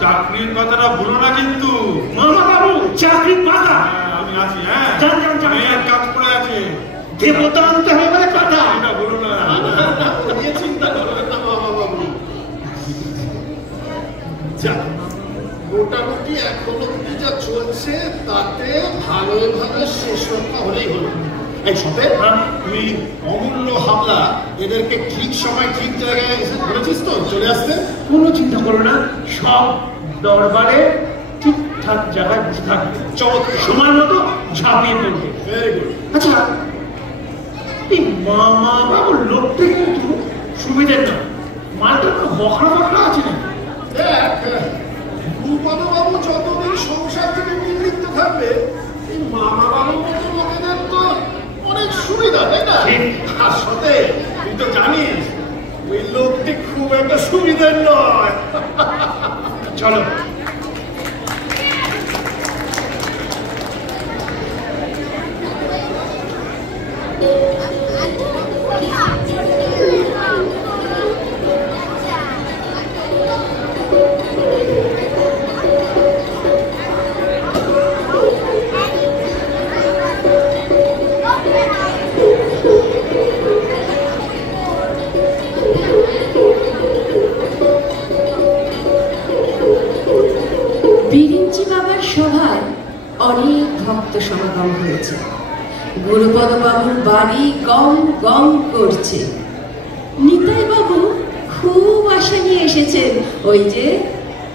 চাকরির কথাটা ভুলো না কিন্তু। মামা বাবু, চাকরির পাতা আমি আছি। হ্যাঁ, যান যান যান, মেয়ের কাজ পড়ে আছে, দেবতা আনতে হবে বলে কথা। এটা বলো না। নিয়ে চিন্তা করবেন না মামা বাবু। যাক, মোটামুটি এখনো যা চলছে তাতে ভালোভাবে শেষ রক্ষা হলেই হলো। এই সাথে তুই অমূল্য হামলা এদেরকে ঠিক সময় ঠিক জায়গায় এসে ধরেছিস তো, চলে আসতে? কোনো চিন্তা করো না, সব দরবারে ঠিকঠাক জায়গায় বসে থাকবে, চমৎকার, সময় মতো ঝাঁপিয়ে পড়বে। Very good. আচ্ছা, এই মামা বাবুর লোকটা কিন্তু সুবিধের না, মালটা তো বখরা বখরা আছে না। দেখ, গুরুপদ বাবু যতদিন সংসার থেকে নিবৃত্ত থাকবে, এই মামা বাবুর মতো লোকেদের তো অনেক সুবিধা, তাই না? আর সাথে তুই তো জানিস ওই লোকটি খুব একটা সুবিধার নয়। চলো। বিরিঞ্চি বাবার সভায় অনেক ভক্ত সমাগম হয়েছে। গুরুপদ বাবুর বাড়ি গম গম করছে। নিতাই বাবু খুব আশা নিয়ে এসেছেন, ওই যে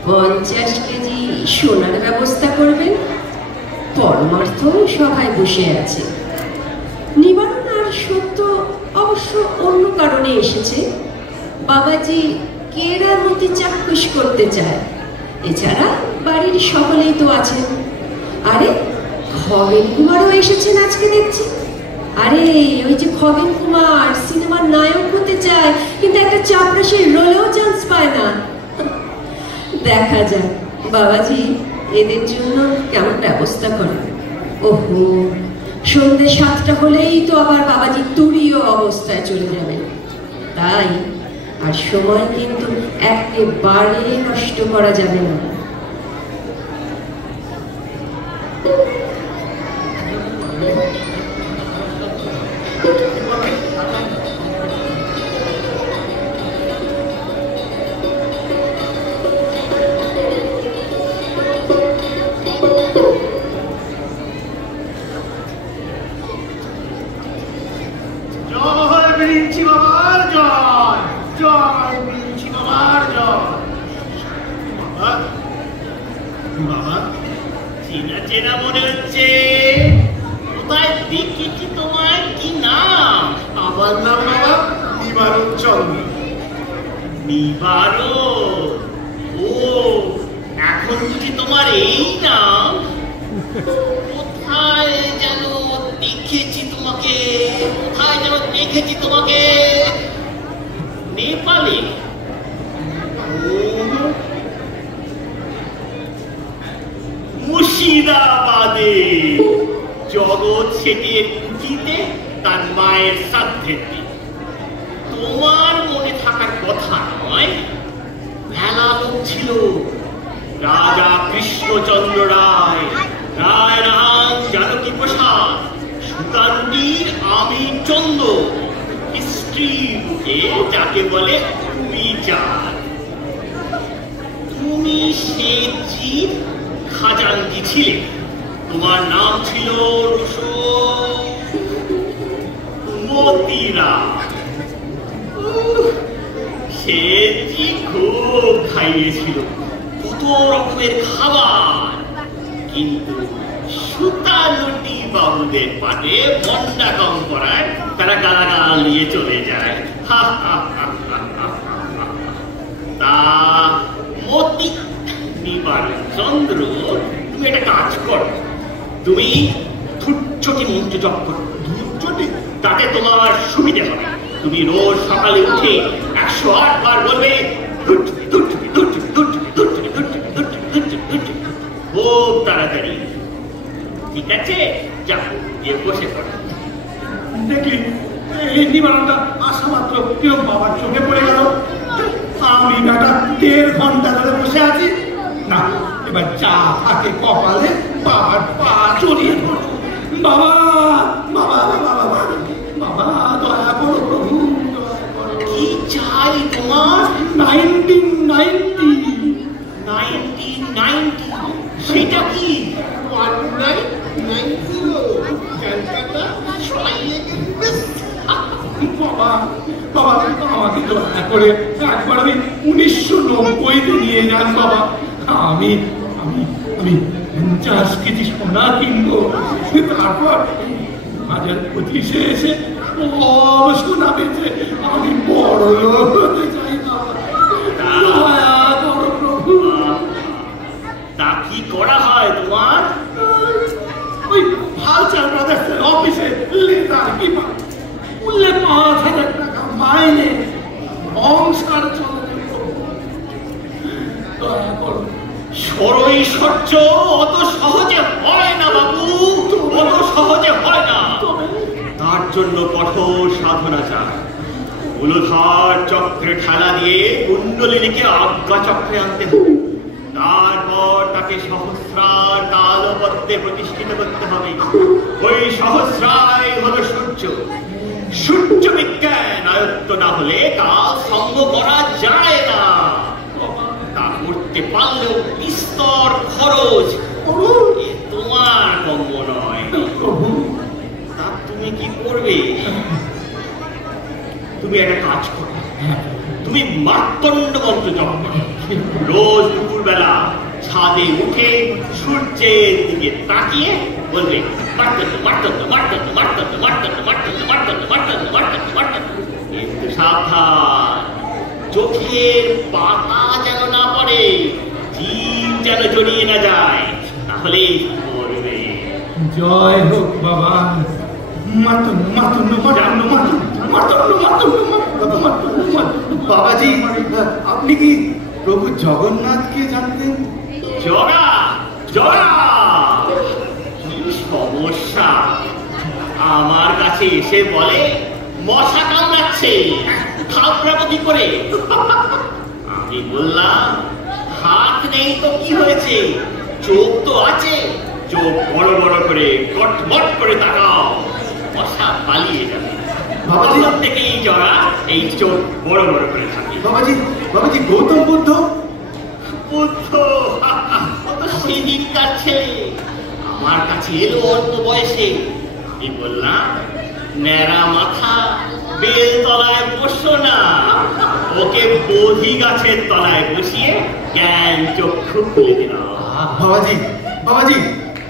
50 কেজি সোনার ব্যবস্থা করবেন। পরমার্থ সভায় বসে আছে। নিবারণ আর সত্য অবশ্য অন্য কারণে এসেছে। বাবাজি কেরামতি চাক্ষুষ করতে চায়। এছাড়া বাড়ির সকলেই তো আছেন। আরে খগেন কুমারও এসেছেন আজকে দেখছি। আরে ওই যে খগেন কুমার সিনেমার নায়ক হতে চায়, কিন্তু একটা চাপরাশির রোলেও চান্স পায় না। দেখা যাক বাবাজি এদের জন্য কেমন ব্যবস্থা করে। ওহো, সন্ধ্যে 7টা হলেই তো আবার বাবাজি তুরীয় অবস্থায় চলে যাবে। তাই আর সময় কিন্তু একেবারে নষ্ট করা যাবে না। জয় বিরিঞ্চি বাবার জয়, জয় বিরিঞ্চি বাবার জয়। বাবা, বাবা, চেনা চেনা মনে হচ্ছে। কোথায় দেখেছি তোমার? কি নাম? আমার নাম বাবা নিবারণ চন্দ্র। নিবারণ? ও, এখন বুঝি তোমার এই নাম? কোথায় যেন দেখেছি তোমাকে, কোথায় যেন দেখেছি তোমাকে। নেপালে? মুর্শিদাবাদে জগৎ শেঠের কুঠিতে তার মায়ের শ্রাদ্ধের দিন। তোমার মনে থাকার কথা নয়? মেলা লোক ছিল। রাজা কৃষ্ণচন্দ্র রায়, রায় রাম জানকী প্রসাদ, সুকান্তির আমির চন্দ্র, হিস্ট্রি বুকে যাকে বলে বিচার। তুমি সে চির খাজানজি ছিলে। তোমার নাম ছিল মতিলাল। সে যে খুব খাইয়েছিল, কত রকমের খাবার, কিন্তু সুতালুটি বাবুদের পানে মন্ডা কম করায় তারা গালাগাল নিয়ে চলে যায়। তা মতি নিবারণ চন্দ্র, তুমি একটা কাজ করো, তুমি ধূর্চটি মন্ত্র জপ করো। ধূর্চটি? তাতে তোমার সুবিধে হবে। তুমি রোজ সকালে উঠে 108 বার বলবে খুব তাড়াতাড়ি। ঠিক আছে, যাও গিয়ে বসে পড়ো। দেখলি এই নিবারণটা আসা মাত্র কেউ বাবার চোখে পড়ে গেল। আমি বেটা 1.5 ঘন্টা ধরে বসে আছি না, এবার যা থাকে কপালে বাবার পা চড়িয়ে পড়ো। বাবা বাবা বাবা বাবা, দয়া করো প্রভু। কি চাই তোমার? 1990। সেটা কি? 1990 বাবা বাবা, আমাকে দয়া করে একবার আমি 1990-তে নিয়ে যান বাবা। আমি আমি আমি 50 কেজি সোনা কিনবো, তারপর 2025-এ এসে সব সোনা বেচে আমি বড় লোক হতে চাই বাবা। দয়া করো প্রভু। তা কি করা হয় তোমার? ওই হালচাল ব্রাদার্সের অফিসে লেটার কি বললে 5,000 টাকা মাইনে, সংসার চলে। দয়া করো। ষড়ৈশ্বর্য অত সহজে হয় না বাবু, অত সহজে হয় না। তার জন্য কঠোর সাধনা চায়। মূলধর চক্রে ঠেলা দিয়ে কুণ্ডলিনীকে আজ্ঞা চক্রে আনতে হবে। তারপর তাকে সহস্রার কালপদ্মে প্রতিষ্ঠিত করতে হবে। ওই সহস্রায় হলো সূর্য। সূর্য বিজ্ঞান আয়ত্ত না হলে কাল সঙ্গ করা যায় না। তা করতে পারলেও বিস্তর খরচ, তোমার কম্য নয়। তা তুমি কি করবে? তুমি একটা কাজ করো, তুমি মার্তণ্ড মন্ত্র জপ করো। রোজ দুপুরবেলা ছাদে উঠে সূর্যের দিকে তাকিয়ে বলবে মার্তণ্ড মার্তণ্ড মার্তণ্ড মার্তণ্ড মার্তণ্ড মার্তণ্ড মার্তণ্ড মার্তণ্ড মার্তণ্ড মার্তণ্ড। কিন্তু সাবধান, চোখের পাতা যেন না পড়ে, জীব যেন জড়িয়ে না যায়, তাহলে করবে। জয় হোক বাবা। বাবাজি, আপনি কি প্রভু জগন্নাথকে জানতেন? জগা জগা, কি সমস্যা? আমার কাছে এসে বলে মশা কামড়াচ্ছে, ঘাবড়াবো কি করে? আমি বললাম হাত নেই তো কি হয়েছে, চোখ তো আছে, চোখ বড় বড় করে কটমট করে তাকাও, মশা পালিয়ে যাবে। বাবাজি থেকেই জগা এই চোখ বড় বড় করে থাকে। বাবাজি বাবাজি, গৌতম বুদ্ধ? বুদ্ধ সেদিনকার ছেলে আমার কাছে এলো অল্প বয়সে। আমি বললাম ন্যাড়া মাথা, বেল তলায় বসো না, ওকে বোধি গাছের তলায় বসিয়ে জ্ঞান চক্ষু খুলে দিলাম। বাবাজি বাবাজি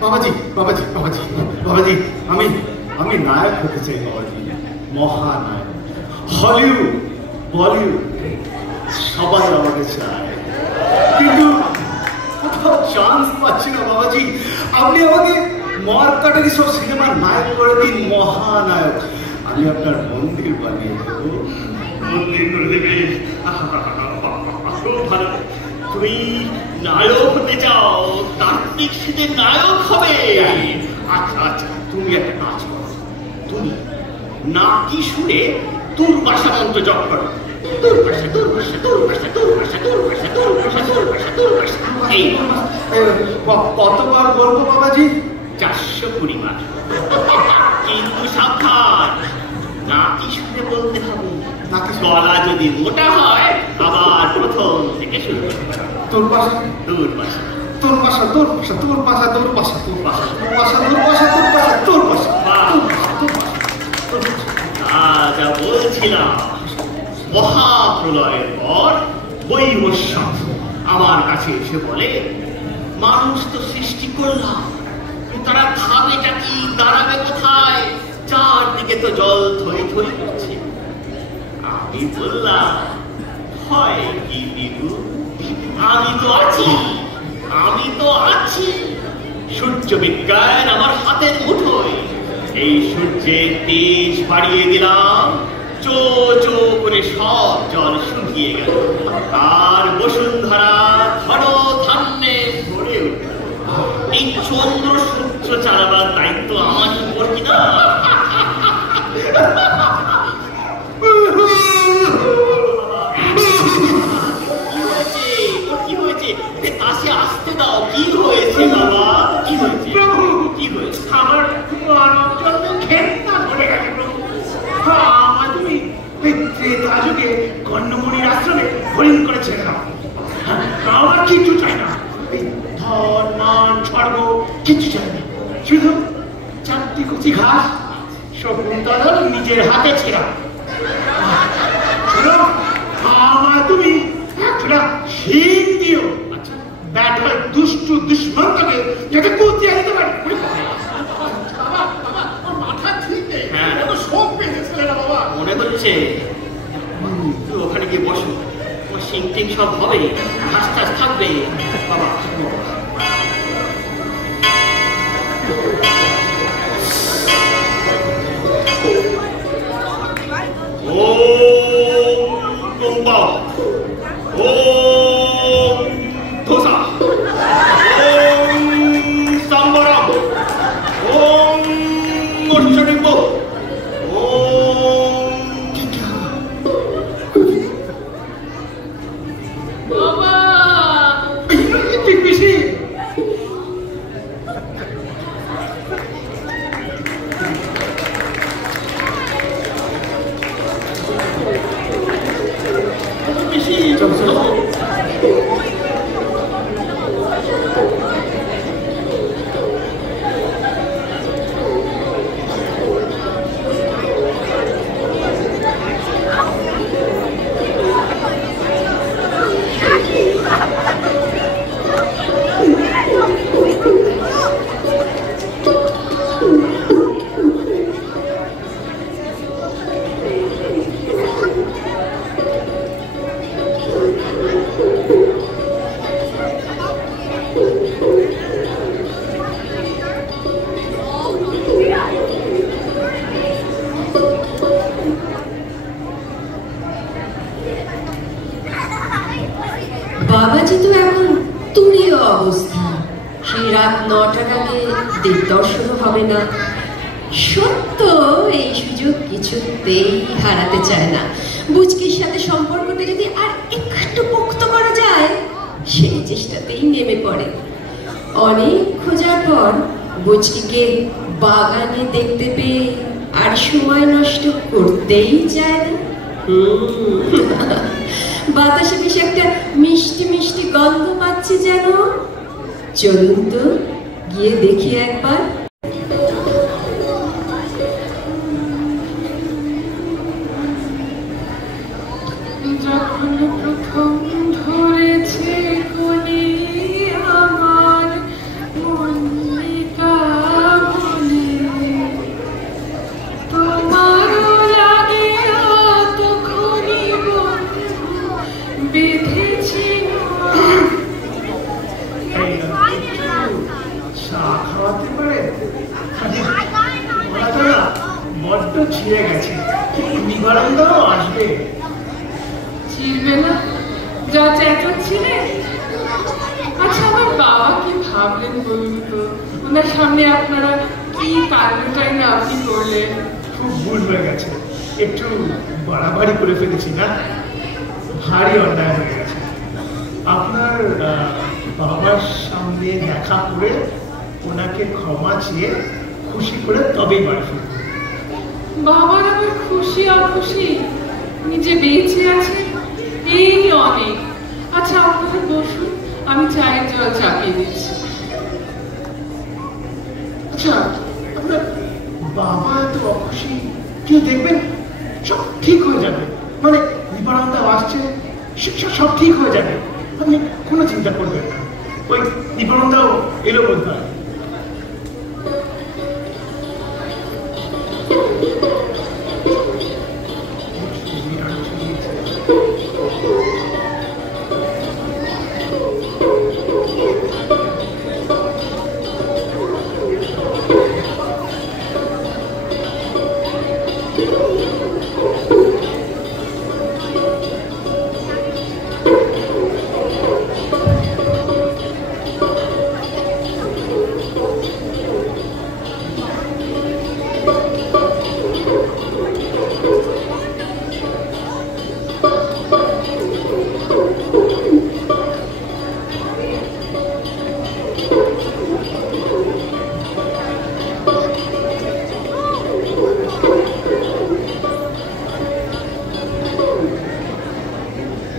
বাবাজি বাবাজি বাবাজি বাবাজি, আমি আমি নায়ক হতে চাই বাবাজি, মহানায়ক। হলিউড বলিউড সবাই আমাকে চায়, কিন্তু কোথাও চান্স পাচ্ছি না বাবাজি। আপনি আমাকে মার্কাটারি সব সিনেমার নায়ক করে দিন, মহানায়ক। আমি আপনার মন্দির বানিয়ে দেবো। মন্দির করে দেবে? খুব ভালো। তুমি নায়ক হতে চাও, কার্তিক শীতের নায়ক হবে? আচ্ছা আচ্ছা, তুমি একটা কাজ করো, তুমি নাকি শুনে তোর ভাষা মন্ত্র জপ করো। কতবার বলবো বাবাজি? 420 বার। কিন্তু সাবধান, নাকি শুনে বলতে হবে। গলা যদি মোটা হয় আবার প্রথম থেকে শুরু করতে হবে। তোর ভাষা? তোর ভাষা। তোর বাসা, তোর বাসা, তোর বাসা, তোর বাসা, তোর বাসা, তোর বাসা, তোর বাসা, তোর বাসা, তোর বাসা, তোর বাসা। যা বলছিলাম, মহাপ্রলয়ের পর বৈবস্যা আমার কাছে এসে বলে, মানুষ তো সৃষ্টি করলাম, তারা খাবেটা কি, দাঁড়াবে কোথায়, চারদিকে তো জল থই থই করছে। আমি বললাম, হয় কি বিদু, আমি তো আছি, আমি তো আছি। সূর্য বিজ্ঞান আমার হাতের মুঠোয়, এই সূর্যের তেজ বাড়িয়ে দিলাম, চো চো করে সব জল শুকিয়ে গেল, আর বসুন্ধরা ধন ধান্যে ভরে উঠল। এই চন্দ্র সূর্য চালাবার দায়িত্ব আমার উপর কিনা? কি হয়েছে? কাছে আসতে দাও। কি হয়েছে বাবা? কি হয়েছে? কি হয়েছে? আমার মানব জন্মে ঘেন্না ধরে গেছে প্রভু। আমার তুমি ত্রেতা যুগে কর্ণমণির আশ্রমে হরিণ করেছে না, আমার কিচ্ছু চাই না। ধন মান স্বর্গ কিচ্ছু চাই না, শুধু চারটি কুচি ঘাস শকুন্তলার নিজের হাতে ছেড়া। আমার তুমি একটা শিং দিও, আচ্ছা ব্যাটা দুষ্টু দুষ্মন্তকে যাতে কুচিয়ে দিতে পারে। মাথা ঠিক নেই, হ্যাঁ শোক পেয়েছে ছেলেটা বাবা। মনে হচ্ছে তুই ওখানে গিয়ে বসো, তোমার শিং টিং সব হবে, ঘাস টাস থাকবে বাবা। ওম গম্বা, ওম ধোসা, ওম সাম্বরাম, ওম মৎস্যডিম্ব, ওম বাবা ঠিক বেশি বাবাজি তো এখন তুরীয় অবস্থা, সেই রাত 9টার আগে দিগদর্শন হবে না। সত্য এই সুযোগ কিছুতেই হারাতে চায় না। বুচকির সাথে সম্পর্কটা যদি আর একটু পোক্ত করা যায়, সেই চেষ্টাতেই নেমে পড়ে। অনেক খোঁজার পর বুচকিকে বাগানে দেখতে পেয়ে আর সময় নষ্ট করতেই চায় না। বাতাসে বেশ একটা মিষ্টি মিষ্টি গন্ধ পাচ্ছি যেন। চলুন তো গিয়ে দেখি একবার। যখন প্রথম ধরেছে কোনে আমার মল্লিকা বলে, তোমারও লাগে তখনই বন্ধু বেঁধেছি। চা খাওয়াতে পারে? বড্ড ছিঁড়ে গেছে, নিবারণদাও আসবে। চিরবে না যা চেঁচাচ্ছিলে? আচ্ছা আমার বাবা কি ভাবলেন বলুন তো? ওনার সামনে আপনারা কি কাণ্ডটাই না আপনি করলেন। খুব ভুল হয়ে গেছে, একটু বাড়াবাড়ি করে ফেলেছি না, ভারী অন্যায় হয়ে গেছে। আপনার বাবার সামনে দেখা করে ওনাকে ক্ষমা চেয়ে খুশি করে তবেই বাড়ি ফিরব। বাবার আবার খুশি অখুশি, নিজে বেঁচে আছে এই অনেক। আচ্ছা আপনারা বসুন, আমি চায়ের জল চাপিয়ে দিচ্ছি। আচ্ছা, আপনার বাবা এত অখুশি, কেউ দেখবেন? সব ঠিক হয়ে যাবে, মানে নিবারণদাও আসছে, সব ঠিক হয়ে যাবে, আপনি কোনো চিন্তা করবেন না। ওই নিবারণদাও এলো বলতে হয়।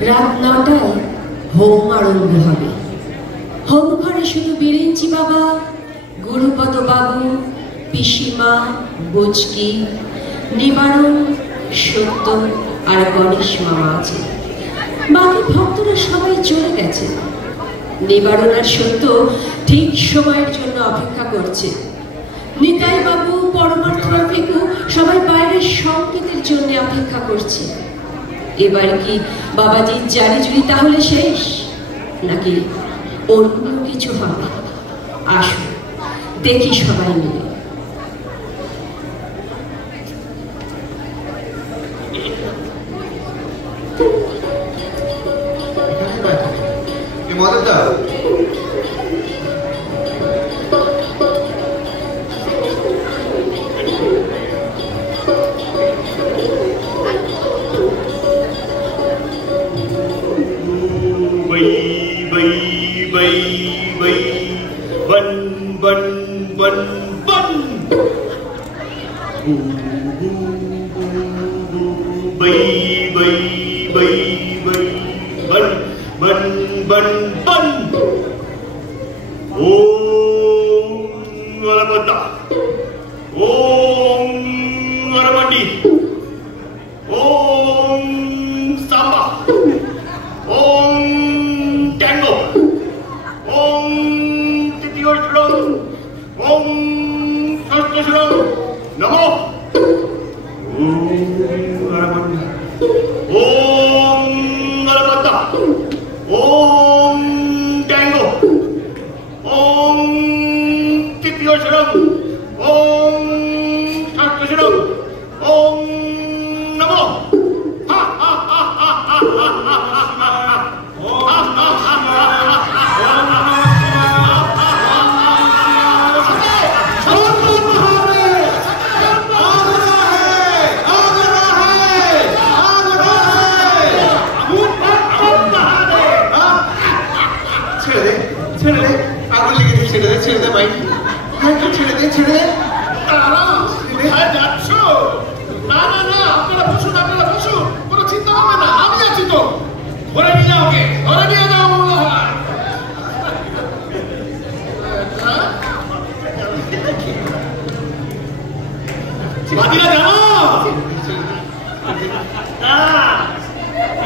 রাত 9টায় হোম আরম্ভ হবে। হোম ঘরে শুধু বিরিঞ্চি বাবা, গুরুপদ বাবু, পিসিমা, বুচকি, নিবারণ, সত্য আর গণেশ মামা আছে। বাকি ভক্তরা সবাই চলে গেছে। নিবারণ আর সত্য ঠিক সময়ের জন্য অপেক্ষা করছে। নিতাই বাবু, পরমার্থ আর ফেকু সবাই বাইরের সংকেতের জন্য অপেক্ষা করছে। এবার কি বাবাজির জারি-জুরি তাহলে শেষ, নাকি অন্য কিছু হবে? আসুন দেখি সবাই মিলে।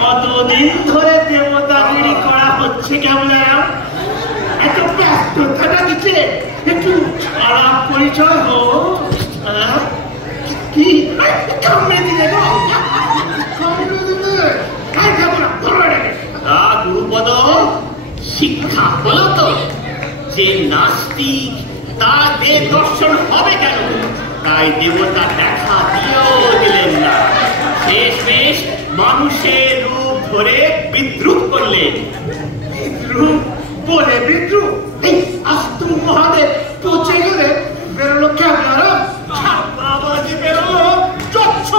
কতদিন ধরে দেবতাগিরি করা হচ্ছে কেমন এত ব্যস্ততা দিচ্ছে, একটু খারাপ পরিচয় হোক। কি কামড়ে দিলে গো, গুরুপদ শিক্ষা হলো তো যে নাস্তিক তার দেব দর্শন হবে কেন, তাই দেবতা দেখা দিয়েও দিলেন না। শেষমেশ মানুষের রূপ ধরে বিদ্রুপ করলেন। বিদ্রুপ বলে বিদ্রুপ, আস্তু মহাদেব পচে গেলে বেরোলো কেমন? বাবাজি বেরোলো চচ্ছ।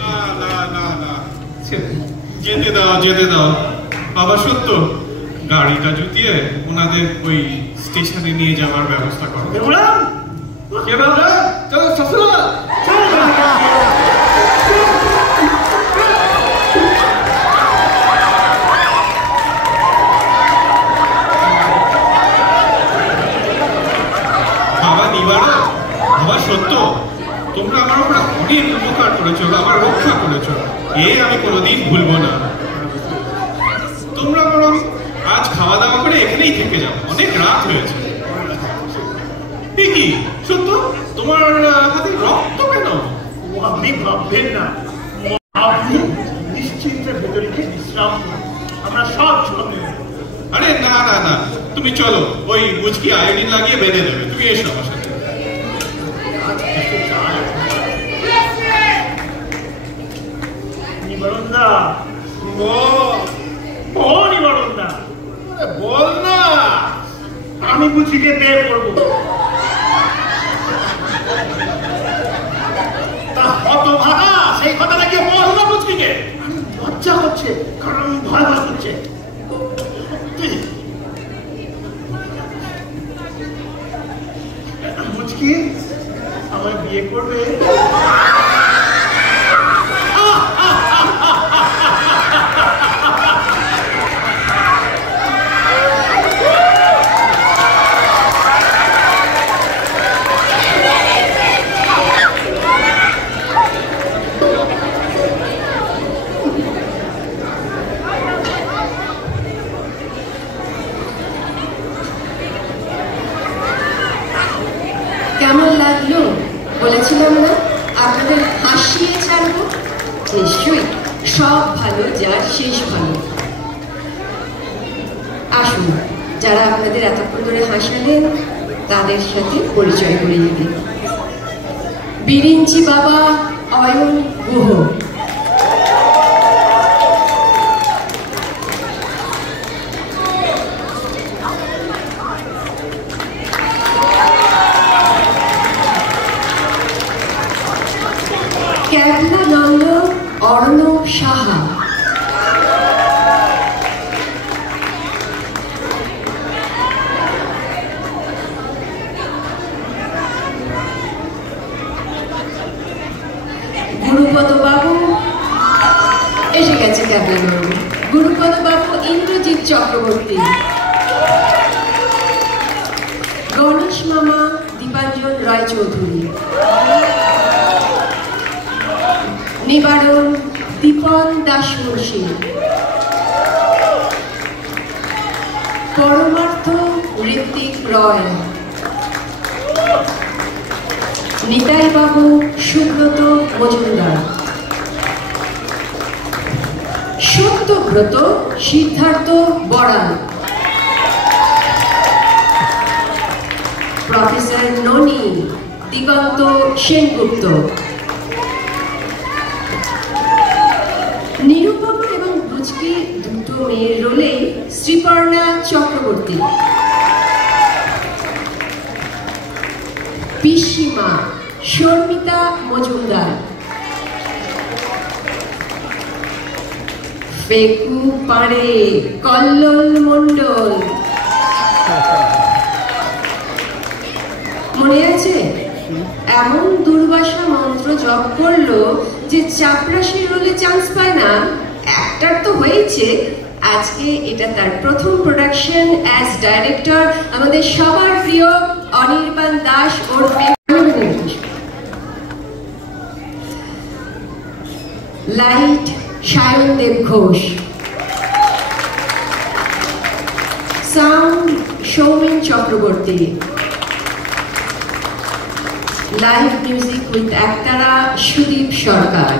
না না না না, যেতে দাও যেতে দাও। বাবা সত্য, গাড়িটা জুতিয়ে ওনাদের ওই স্টেশনে নিয়ে যাওয়ার ব্যবস্থা করো। চলো শ্বশুর। অনেক উপকার করেছো, আমার রক্ষা করেছো, আমি কোনোদিন ভুলবো না। তোমরা বরং আজ খাওয়া দাওয়া করে এখানেই থেকে যাও, অনেক রাত হয়েছে। কি সত্য, তোমার হাতে রক্ত কেন? আপনি ভাববেন না, আপনি নিশ্চিন্তে ভেতরে গিয়ে বিশ্রাম করুন, আমরা সব চলবে। আরে না না না, তুমি চলো, ওই মুচকি আয়োডিন লাগিয়ে বেঁধে দেবে। তুমি এসো আমার সাথে। নিবারণদা, নিবারণদা বল না। আমি মুচিকে বিয়ে করবো। তা হতভাগা, সেই কথাটা কি বল না মুচকিকে? লজ্জা হচ্ছে, কারণ ভয় ভয় করছে। মুচকি আমার বিয়ে করবে? কেমন লাগলো? বলেছিলাম না আপনাদের হাসিয়ে ছাড়বো। নিশ্চয়ই, সব ভালো যার শেষ ভালো। আসুন, যারা আপনাদের এতক্ষণ ধরে হাসালেন তাদের সাথে পরিচয় করিয়ে দিন। বিরিঞ্চি বাবা অয়ন গুহ, ক্যাবলা নন্দ অর্ণব সাহা, গুরুপদ বাবু এসে গেছে। ক্যাবলা নন্দ গুরুপদ বাবু ইন্দ্রজিৎ চক্রবর্তী, গণেশ মামা দীপাঞ্জন রায়চৌধুরী, নিবারণ দীপন দাস মুন্সী, পরমার্থ ঋত্বিক রয়, নিতাই বাবু সুব্রত মজুমদার, সত্যব্রত সিদ্ধার্থ বড়াল, প্রফেসর ননি দিগন্ত সেনগুপ্ত, নিরুপমা এবং বুচকি দুটো মেয়ের রোলে শ্রীপর্ণা চক্রবর্তী, পিসিমা শর্মিতা মজুমদার, ফেকু পাড়ে কল্লোল মণ্ডল। মনে আছে এমন দুর্বাসা মন্ত্র জপ করলো যে চাপরাশির রোলে চান্স পায় না। একটার তো হয়েছে, আজকে এটা তার প্রথম প্রোডাকশন অ্যাজ ডাইরেক্টর। আমাদের সবার প্রিয় অনির্বাণ দাস ওরফে light Sayandeb Ghosh, sound Soumen Chakraborty, live music with ektara Sudip Sarkar,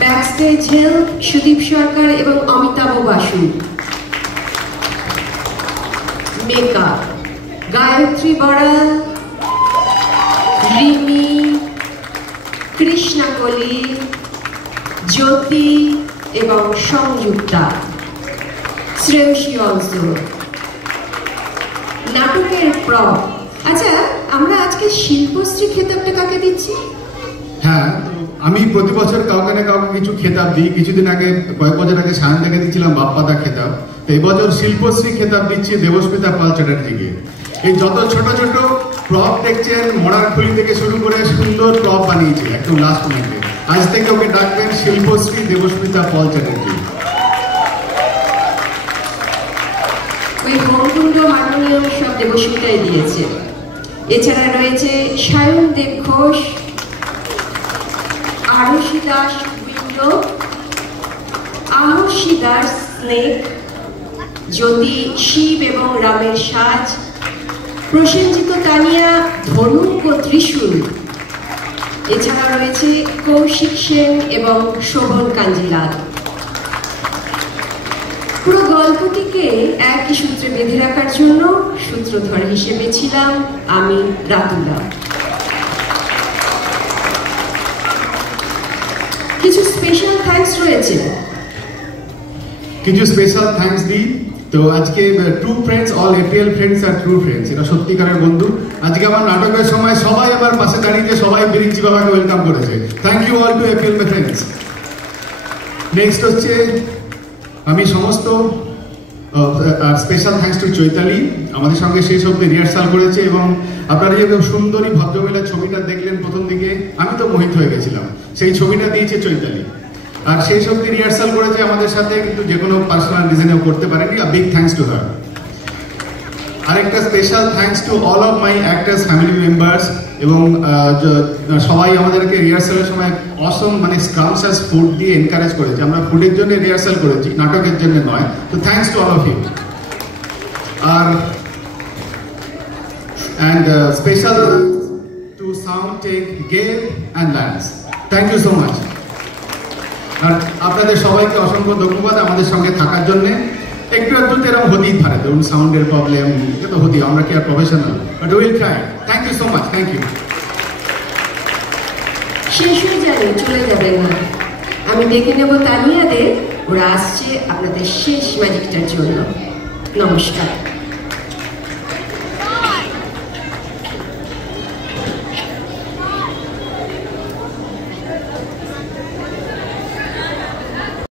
backstage help Sudip Sarkar এবং অমিতাভ বাসু, মেকআপ গায়ত্রী বড়াল, রিমি, কৃষ্ণাকলি, জ্যোতি এবং সংযুক্তা, শ্রেয়সী অংশ। নাটকের প্রপ। আচ্ছা, আমরা আজকে শিল্পশ্রী খেতাবটা কাকে দিচ্ছি? হ্যাঁ, আমি প্রতি বছর কাউকে না কাউকে কিছু খেতাব দিই। কিছুদিন আগে, কয়েক বছর আগে সায়নদাকে দিচ্ছিলাম বাপ্পাদা খেতাব। তো এবছর শিল্পশ্রী খেতাব দিচ্ছি দেবস্মিতা পাল চ্যাটার্জিকে। এই যত ছোট ছোট প্রপ দেখছেন, মরার খুলি থেকে শুরু করে সুন্দর প্রপ বানিয়েছে একদম লাস্ট মিনিটে। আজ থেকে ওকে ডাকবেন শিল্পশ্রী দেবস্মিতা পাল চ্যাটার্জি। ওই হোমকুণ্ড হারমোনিয়াম সব দেবস্মিতাই দিয়েছে। এছাড়া রয়েছে সায়নদেব ঘোষ, আরশি দাস উইন্ডো, আহর্ষি দাস স্নেক, জ্যোতি শিব এবং রামের সাজ, প্রসেনজিৎ তানিয়া ধনুক ও ত্রিশূল। এছাড়া রয়েছে কৌশিক সেন এবং শোভন কাঞ্জিলাল। পুরো গল্পটিকে একই সূত্রে বেঁধে রাখার জন্য সূত্রধর হিসেবে ছিলাম আমি, রাতুলা। কিছু স্পেশাল থ্যাঙ্কস রয়েছে। কিছু স্পেশাল থ্যাঙ্কস দিই। তো আজকে true friends, all APL friends আর ট্রু ফ্রেন্ডস, এটা সত্যিকারের বন্ধু। আজকে আমার নাটকের সময় সবাই আমার পাশে দাঁড়িয়ে সবাই বিরিঞ্চি বাবাকে ওয়েলকাম করেছে। Thank you all to APL my friends. Next হচ্ছে আমি সমস্ত স্পেশাল থ্যাঙ্কস টু চৈতালি, আমাদের সঙ্গে সেই সবকে রিহার্সাল করেছে এবং আপনারা যে সুন্দরী ভদ্রমহিলার ছবিটা দেখলেন প্রথম দিকে, আমি তো মোহিত হয়ে গেছিলাম। সেই ছবিটা দিয়েছে চৈতালি, আর সেই সবকে রিহার্সাল করেছে আমাদের সাথে, কিন্তু যে কোনো পার্সোনাল রিজনেও করতে পারেনি। A big thanks to her. আরেকটা special thanks to all of my actors family members, এবং সবাই আমাদেরকে রিহার্সালের সময় অসম মানে স্ক্রামসাস ফুড দিয়ে এনকারেজ করেছে। আমরা ফুডের জন্য রিহার্সাল করেছি, নাটকের জন্য নয়। তো thanks to all of you. আর and special to sound tech game and lands, thank you so much. আর আপনাদের সবাইকে অসংখ্য ধন্যবাদ আমাদের সঙ্গে থাকার জন্যে। একটু একটু এরকম হতেই পারে, ধরুন সাউন্ডের প্রবলেম, এটা তো হতেই, আমরা কি আর professional, but will try. Thank you so much, thank you. শেষ হয়ে যাবে, চলে যাবে না। আমি ডেকে নেব তানিয়াদের, ওরা আসছে আপনাদের শেষ ম্যাজিকটার জন্য। নমস্কার।